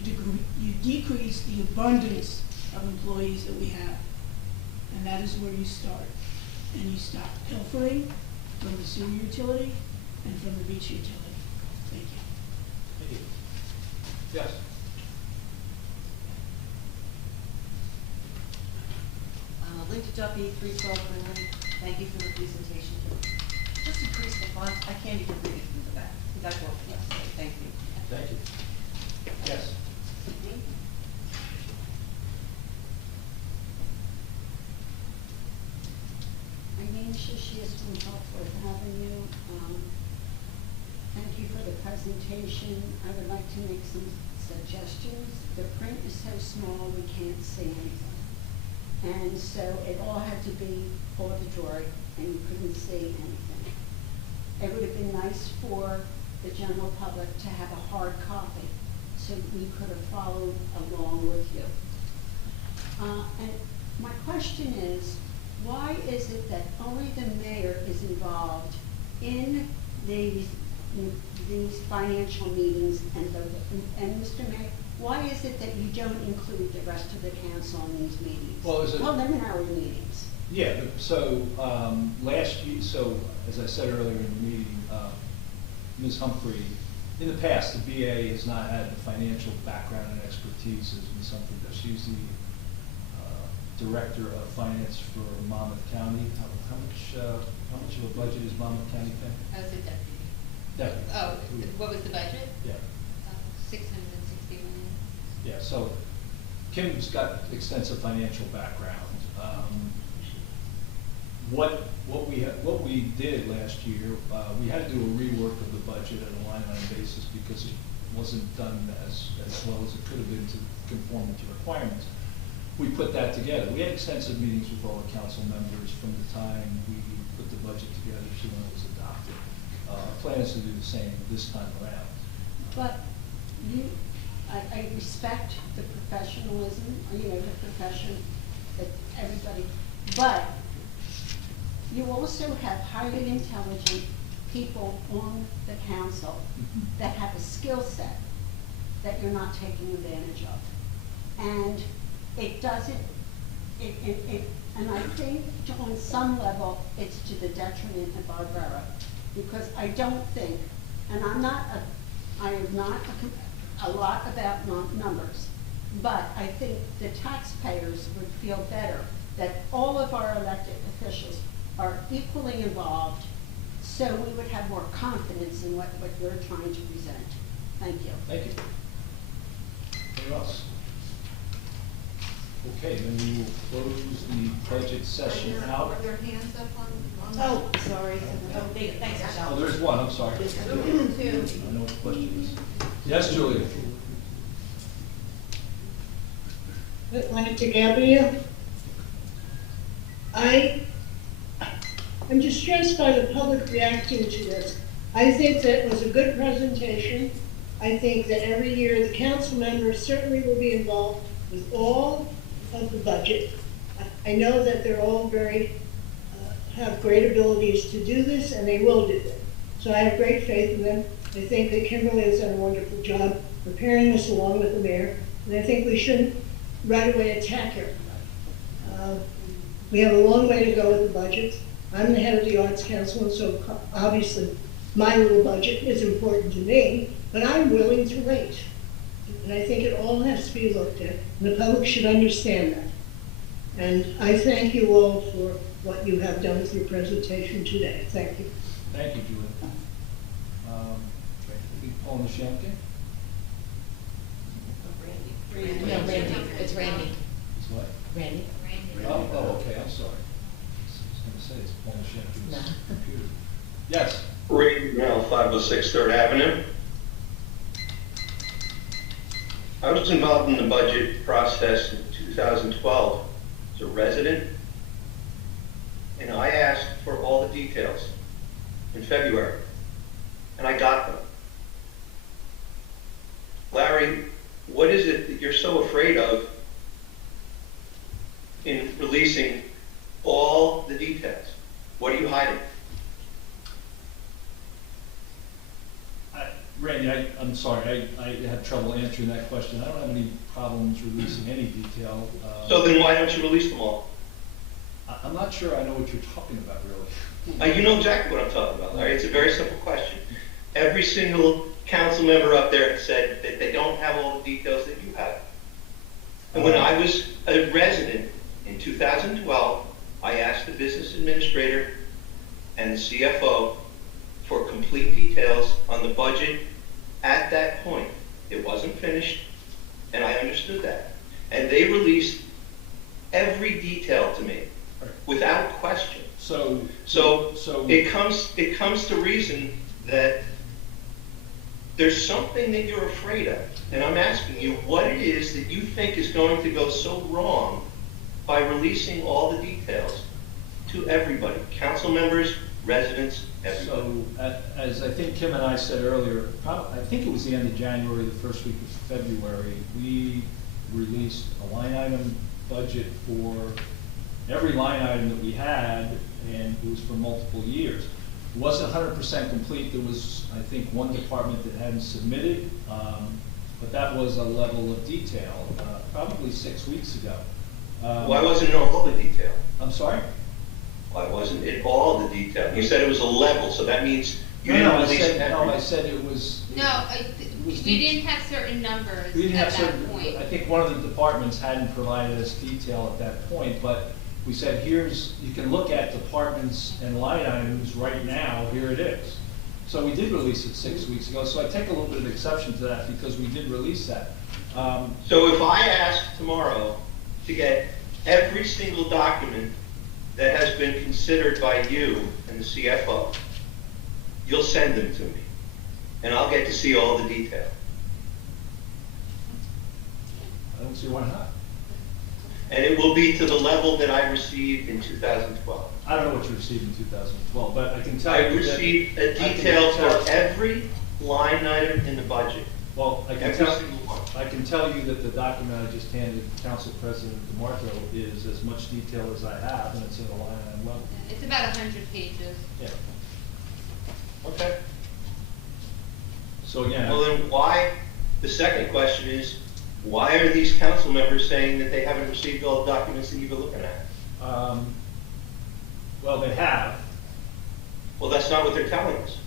decrease the abundance of employees that we have. And that is where you start. And you stop pilfering from the sewer utility and from the beach utility. Thank you. Thank you. Yes? Linda Duffy, 312 Quinlan. Thank you for the presentation. Just increase the font. I can't even read it from the back. That's all. Thank you. Thank you. Yes? My name is Shishias from Hopworth Avenue. Thank you for the presentation. I would like to make some suggestions. The print is so small we can't see anything. And so it all had to be auditory and you couldn't see anything. It would have been nice for the general public to have a hard copy so we could have followed along with you. And my question is, why is it that only the mayor is involved in these financial meetings and Mr. Mayor, why is it that you don't include the rest of the council in these meetings? Well, is it- Preliminary meetings. Yeah, so, last year, so, as I said earlier in the meeting, Ms. Humphrey, in the past, the BA has not had the financial background and expertise as Ms. Humphrey does. She's the Director of Finance for Monmouth County. How much of a budget is Monmouth County paying? I was a deputy. Deputy. Oh, what was the budget? Yeah. 660 million. Yeah, so Kim's got extensive financial background. What we did last year, we had to do a rework of the budget on a line item basis because it wasn't done as well as it could have been to conform to requirements. We put that together. We had extensive meetings with all the council members from the time we put the budget together to when it was adopted. Our plan is to do the same this time around. But I respect the professionalism, you know, the profession that everybody, but you also have highly intelligent people on the council that have a skill set that you're not taking advantage of. And it doesn't, and I think on some level, it's to the detriment of our borough. Because I don't think, and I am not a lot about numbers, but I think the taxpayers would feel better that all of our elected officials are equally involved, so we would have more confidence in what we're trying to present. Thank you. Thank you. Anyone else? Okay, then we will close the budget session out. Are there hands up on? Oh, sorry. Oh, thanks, Oh, Michelle. there's one, I'm sorry. Two. I know what the question is. Yes, Julia? Monica Gabriel. I'm distressed by the public reacting to this. I think that was a good presentation. I think that every year the council members certainly will be involved with all of the budget. I know that they're all have great abilities to do this, and they will do it. So I have great faith in them. I think that Kimberly has done a wonderful job preparing this along with the mayor, and I think we shouldn't right away attack everybody. We have a long way to go with the budget. I'm the head of the Arts Council, and so obviously my little budget is important to me, but I'm willing to wait. And I think it all has to be looked at, and the public should understand that. And I thank you all for what you have done with your presentation today. Thank you. Thank you, Julia. Paul Nishamkin? No, Randy, it's Randy. It's what? Randy? Oh, okay, I'm sorry. I was gonna say, it's Paul Nishamkin's No. computer. Yes? Ray Mel, 506 3rd Avenue. I was involved in the budget process in 2012 as a resident, and I asked for all the details in February, and I got them. Larry, what is it that you're so afraid of in releasing all the details? What are you hiding? Randy, I'm sorry, I had trouble answering that question. I don't have any problems releasing any detail. So then why don't you release them all? I'm not sure I know what you're talking about, really. You know exactly what I'm talking about, Larry. It's a very simple question. Every single council member up there said that they don't have all the details that you have. And when I was a resident in 2012, I asked the business administrator and the CFO for complete details on the budget at that point. It wasn't finished, and I understood that. And they released every detail to me without question. So it comes to reason that there's something that you're afraid of. And I'm asking you what it is that you think is going to go so wrong by releasing all the details to everybody, council members, residents, everybody. So, as I think Kim and I said earlier, I think it was the end of January, the first week of February, we released a line item budget for every line item that we had, and it was for multiple years. It wasn't 100% complete. There was, I think, one department that hadn't submitted, but that was a level of detail, probably 6 weeks ago. Why wasn't it all the detail? I'm sorry? Why wasn't it all the detail? You said it was a level, so that means you No, didn't I release said, everything. no, I said it was. No, we didn't have certain numbers We didn't at have that certain, point. I think one of the departments hadn't provided us detail at that point, but we said, here's, you can look at departments and line items right now, here it is. So we did release it 6 weeks ago, so I take a little bit of exception to that because we did release that. So if I ask tomorrow to get every single document that has been considered by you and the CFO, you'll send them to me, and I'll get to see all the detail. I don't see why not. and it will be to the level that I received in 2012. I don't know what you received in 2012, but I can tell I you that. received a I can detail tell- for every line item in the budget. Well, I can Every tell, single one. I can tell you that the document I just handed Council President DeMarco is as much detail as I have, and it's in a line item level. It's about 100 pages. Yeah. Okay. So again. Well, then why, the second question is, why are these council members saying that they haven't received all the documents that you've been looking at? Well, they have. Well, that's not what they're telling us.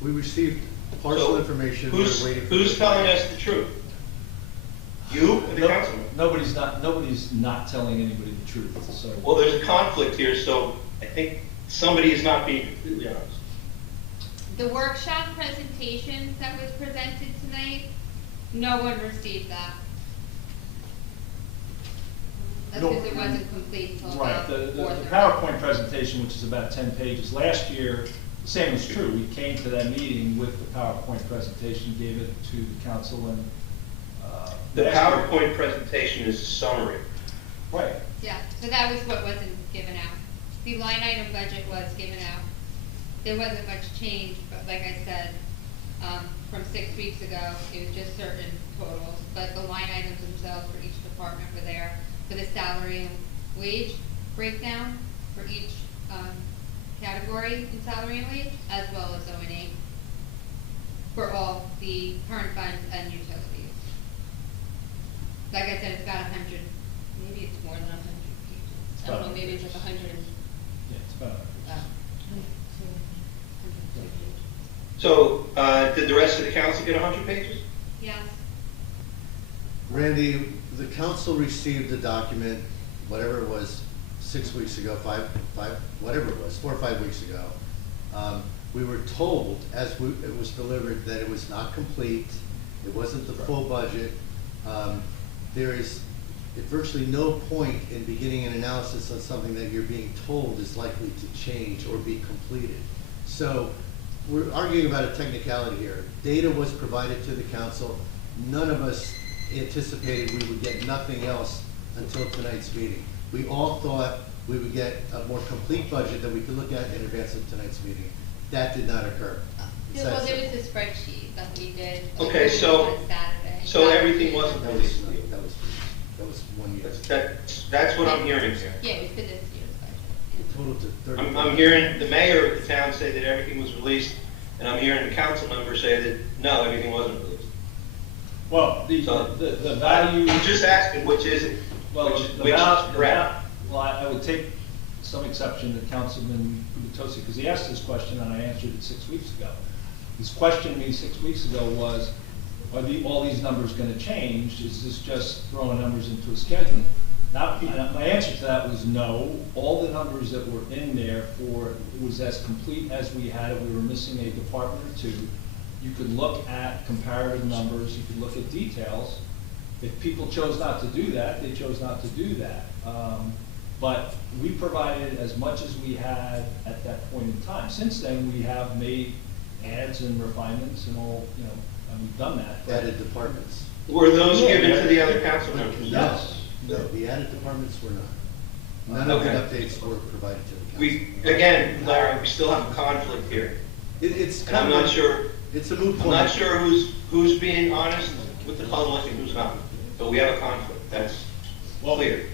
We received partial So, information, we're Who's, waiting for. who's telling us the truth? You or the No- councilman? Nobody's not telling anybody the truth, so. Well, there's a conflict here, so I think somebody is not being completely honest. The workshop presentation that was presented tonight, no one received that. That's No. because it wasn't complete till Right, about the 4:30. PowerPoint presentation, which is about 10 pages, last year, the same was true. We came to that meeting with the PowerPoint presentation, gave it to the council, and. The last year- PowerPoint presentation is a summary. Right. Yeah, so that was what wasn't given out. The line item budget was given out. There wasn't much change, but like I said, from 6 weeks ago, it was just certain totals, but the line items themselves for each department were there, for the salary and wage breakdown for each, category in salary and wage, as well as O&A, for all the current funds and utilities. Like I said, it's about 100, maybe it's more than 100 pages. I don't know, maybe it's like 100 and, Yeah, it's about. So, did the rest of the council get 100 pages? yes. Randy, the council received the document, whatever it was, 6 weeks ago, whatever it was, 4 or 5 weeks ago. We were told, it was delivered, that it was not complete, it wasn't the full budget. There is virtually no point in beginning an analysis on something that you're being told is likely to change or be completed. So, we're arguing about a technicality here. Data was provided to the council. None of us anticipated we would get nothing else until tonight's meeting. We all thought we would get a more complete budget that we could look at in advance of tonight's meeting. That did not occur. It's Well, that there simple. was a spreadsheet that we did. Okay, so- On Saturday. So everything wasn't That released. was 1 year. That's what I'm hearing here. Yeah, it was for this year's budget. It totaled to 30. I'm hearing the mayor of the town say that everything was released, and I'm hearing the council member say that, no, everything wasn't released. Well, So- the value. I'm just asking, which is it? Well, Which the is val- the correct? val- well, I would take some exception to Councilman Kubatosi, because he asked this question and I answered it 6 weeks ago. His question to me 6 weeks ago was, are all these numbers gonna change? Is this just throwing numbers into a schedule? Now, my answer to that was no. All the numbers that were in there it was as complete as we had it. We were missing a department or two. You could look at comparative numbers, you could look at details. If people chose not to do that, they chose not to do that. But we provided as much as we had at that point in time. Since then, we have made adds and refinements and all, and we've done that. Added departments. Were those Yeah, given yeah. to the other council members? Yes. No, the added departments were not. None of the Okay. updates were provided to the council. Again, Larry, we still have a conflict here. It's And kind I'm of. not sure, It's a moot I'm point. not sure who's being honest with the public and who's not. But we have a conflict, that's clear.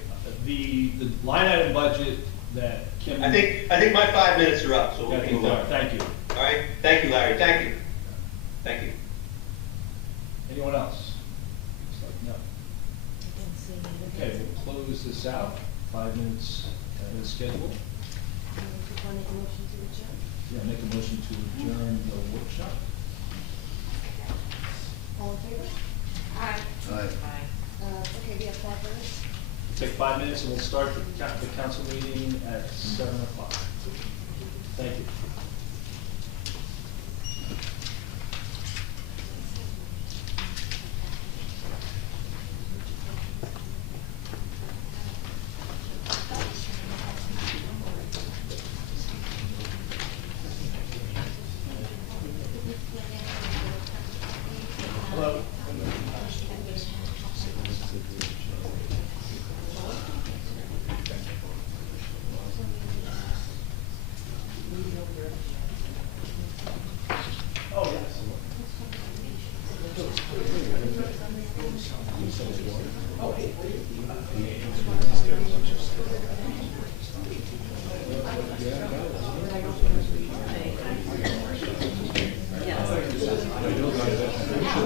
The line item budget that Kim. I think my 5 minutes are up, so we Yeah, can move on. thank you. All right, thank you, Larry, thank you. Thank you. Anyone else? Looks like no. Okay, we'll close this out, 5 minutes ahead of schedule. Yeah, make a motion to adjourn the workshop. All in favor? Aye. Aye. Okay, we have 5 minutes. Take 5 minutes and we'll start the council meeting at 7 o'clock. Thank you. Hello. Answer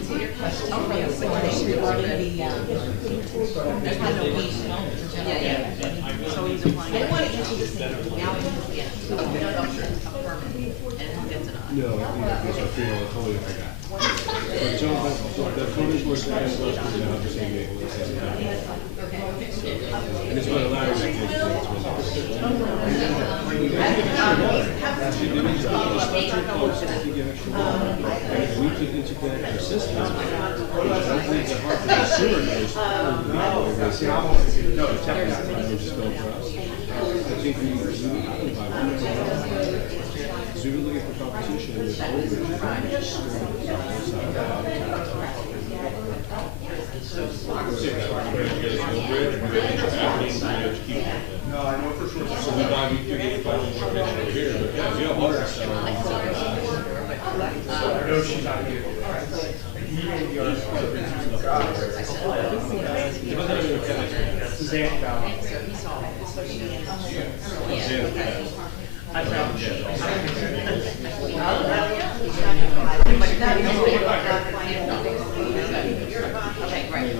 to your question, regarding the convocation. Yeah. So he's applying. I didn't want to answer this thing now, because, yeah. No, I think that's what I feel, I totally forgot. But John, the code enforcement is supposed to be now the same day. And it's what Larry did. And if we could integrate our systems, I don't think it's hard for the sewer guys to no, the technical just go for us. I think we would buy one. So we were looking for competition with no, I know for sure. So we buy, we get more information here, but yeah, we have water stuff. I know she's not here. I found Jeff. Okay, great.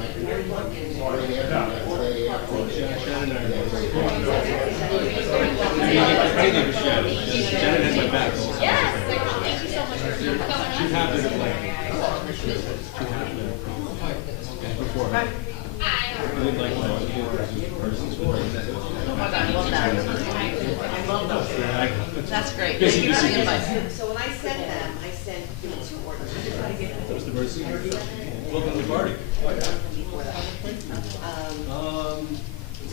Shannon has my back. Yes, thank you so much for coming. She's happy to play. She's happy to before her. I didn't like when I was a kid, Oh my God, I love that. I love those. That's great. Busy, Thank you for busy, the busy. invite. So when I sent them, I sent the two ordinances. That was the mercy. Welcome to the party.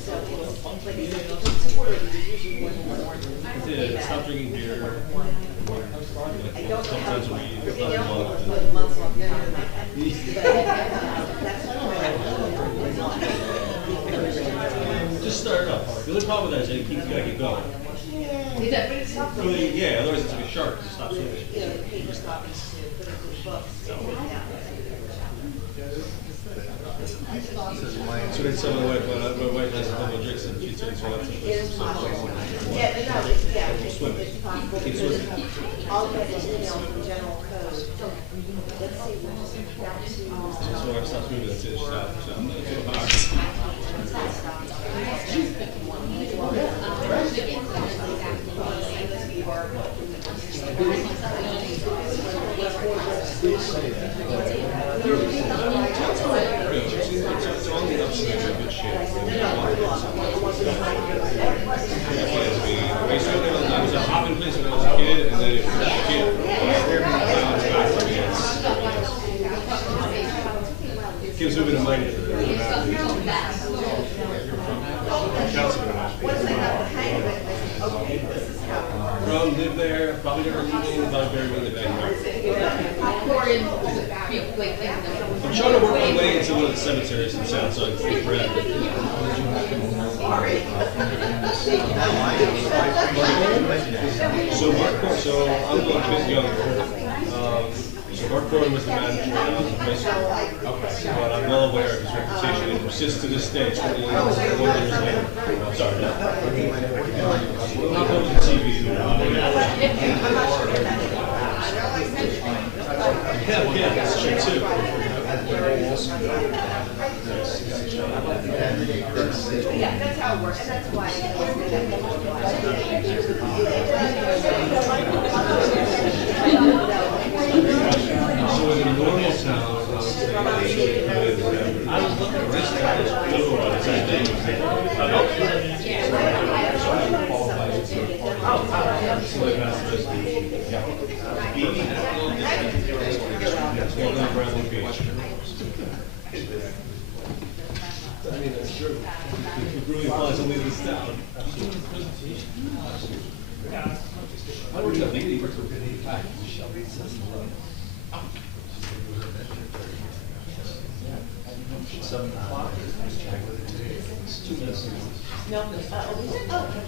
So it's, like I said, it's two ordinances, usually one ordinance. Yeah, stop drinking beer. I don't know how, Sometimes we you love know, it. for the months of that's Just start it up. The only problem with that is you gotta keep going. Is that, but it's not Really, yeah, otherwise it's like a shark, it stops swimming. you know, the paper copies to put into the books. So they tell my wife has a couple of drinks and she turns her up. It is possible. Yeah, but no, it's possible because all of that is emailed from general code. Let's see, we'll just back to. So I stopped moving, that's it, stop. It's on the upside of good shape. I was a hopping place when I was a kid, and then it was a kid. Now it's back again. Gives a bit of money. From live there, probably never leaving, about very really back. I'm trying to work my way into one of the cemeteries in South, so I can stay forever. So I'm going to visit young. So Mark Corwin was the manager when I was in high school. But I'm well aware of his reputation and persists to this day, 20 years later. I'm sorry. Not going to TV. Yeah, that's true too. Yeah, that's how it works, and that's why. So in a normal town, I would say I was looking at this guy, I mean, that's true. It really applies only to this town. I would have legally worked with an 85. It's 2 minutes. No, oh, the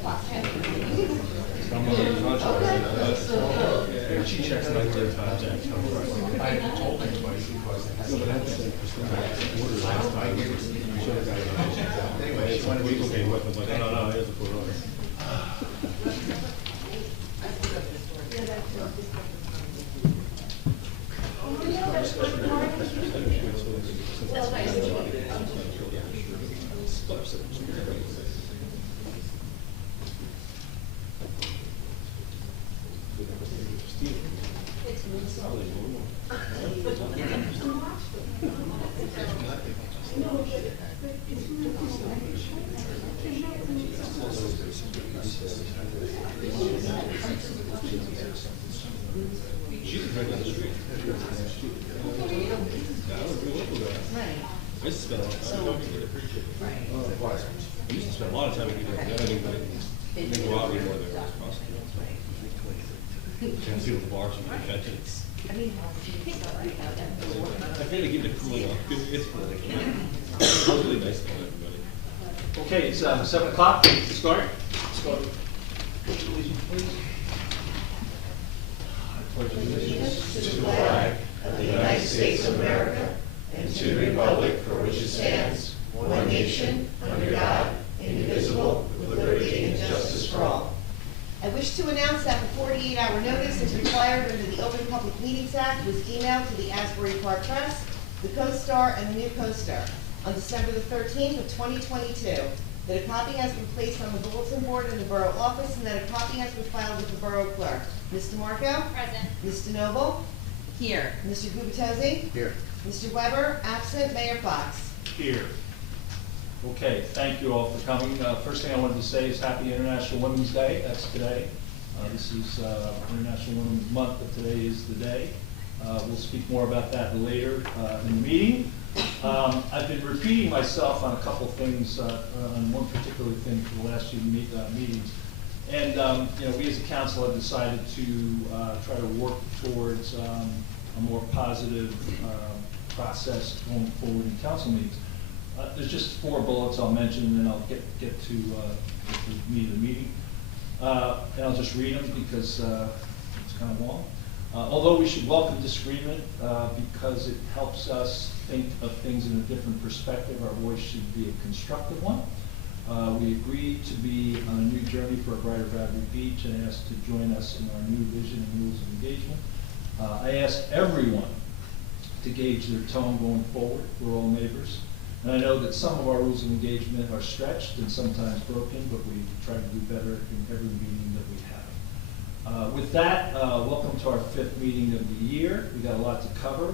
plus. I'm on the contract. Yeah, she checks my third times. I haven't told anybody because it has. No, but I have to say, order last time. You should have got it. Anyway, it's 1 week, okay, what, like, no, here's the photo. I used to spend a lot of time talking to it. I used to spend a lot of time with people. I didn't go out anymore there as possible. Can't see the bars and the catches. I try to give it a cooling off. It's cool. Really nice to everybody. Okay, it's 7 o'clock, start. To the flag of the United States of America and to the republic for which it stands, one nation, under God, indivisible, with liberty and justice for all. I wish to announce that the 48-hour notice is required under the Open Public Meetings Act was emailed to the Asbury Park Press, the Co-Star, and the New Co-Star on December the 13th of 2022, that a copy has been placed on the bulletin board in the Borough office, and that a copy has been filed with the Borough Clerk. Ms. DeMarco? Present. Ms. DeNoble? Here. Mr. Gubatose? Here. Mr. Weber? Absent. Mayor Fox? Here. Okay, thank you all for coming. First thing I wanted to say is Happy International Women's Day. That's today. This is International Women's Month, but today is the day. We'll speak more about that later in the meeting. I've been repeating myself on a couple things, on one particular thing for the last few meetings. And we as a council have decided to try to work towards a more positive process going forward in council meetings. There's just 4 bullets I'll mention, and then I'll get to the meat of the meeting. And I'll just read them because it's kind of long. Although we should welcome disagreement because it helps us think of things in a different perspective, our voice should be a constructive one. We agreed to be on a new journey for a brighter Bradley Beach and asked to join us in our new vision and rules of engagement. I asked everyone to gauge their tone going forward. We're all neighbors. And I know that some of our rules of engagement are stretched and sometimes broken, but we try to do better in every meeting that we have. With that, welcome to our 5th meeting of the year. We got a lot to cover.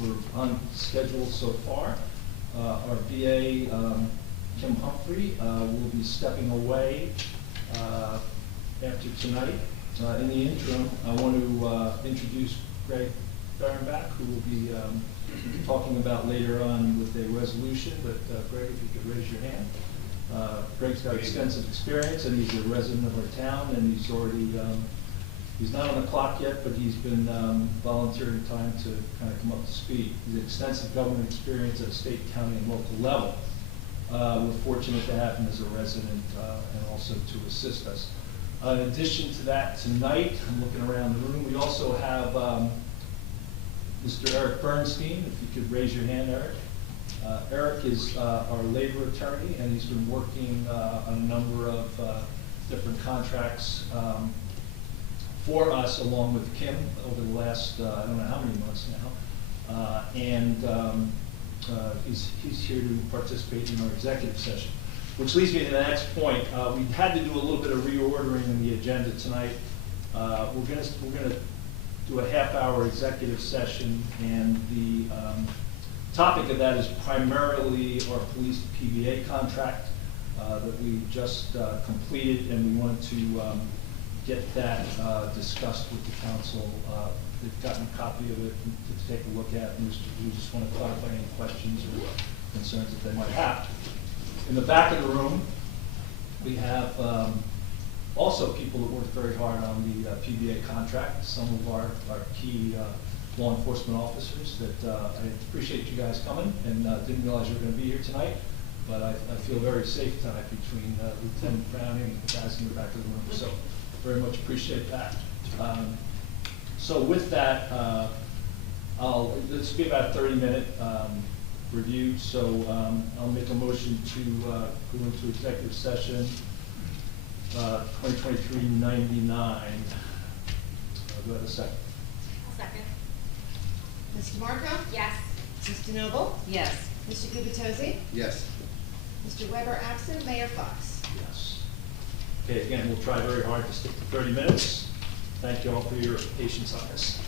We're on schedule so far. Our VA, Kim Humphrey, will be stepping away after tonight. In the interim, I want to introduce Greg Fehrenbach, who will be talking about later on with a resolution, but Greg, if you could raise your hand. Greg's got extensive experience, and he's a resident of our town, and he's already, he's not on the clock yet, but he's been volunteering time to kind of come up to speed. He's extensive government experience at a state, county, and local level. We're fortunate to have him as a resident and also to assist us. In addition to that, tonight, I'm looking around the room, we also have Mr. Eric Bernstein, if you could raise your hand, Eric. Eric is our labor attorney, and he's been working on a number of different contracts for us, along with Kim, over the last, I don't know how many months now. He's here to participate in our executive session. Which leads me to the next point. We had to do a little bit of reordering in the agenda tonight. We're gonna do a half-hour executive session, and the topic of that is primarily our police PBA contract that we just completed, and we wanted to get that discussed with the council. They've gotten a copy of it to take a look at, and we just want to clarify any questions or concerns that they might have. In the back of the room, we have also people that worked very hard on the PBA contract, some of our key law enforcement officers that I appreciate you guys coming, and didn't realize you were going to be here tonight, but I feel very safe tonight between Lieutenant Browning and the guys in the back of the room, so very much appreciate that. So with that, this will be about a 30-minute review, so I'll make a motion to go into executive session 2023-99. Do I have a second? I'll second. Ms. DeMarco? Yes. Ms. DeNoble? Yes. Mr. Gubatose? Yes. Mr. Weber absent. Mayor Fox? Yes. Okay, again, we'll try very hard to stick to 30 minutes. Thank you all for your patience on this.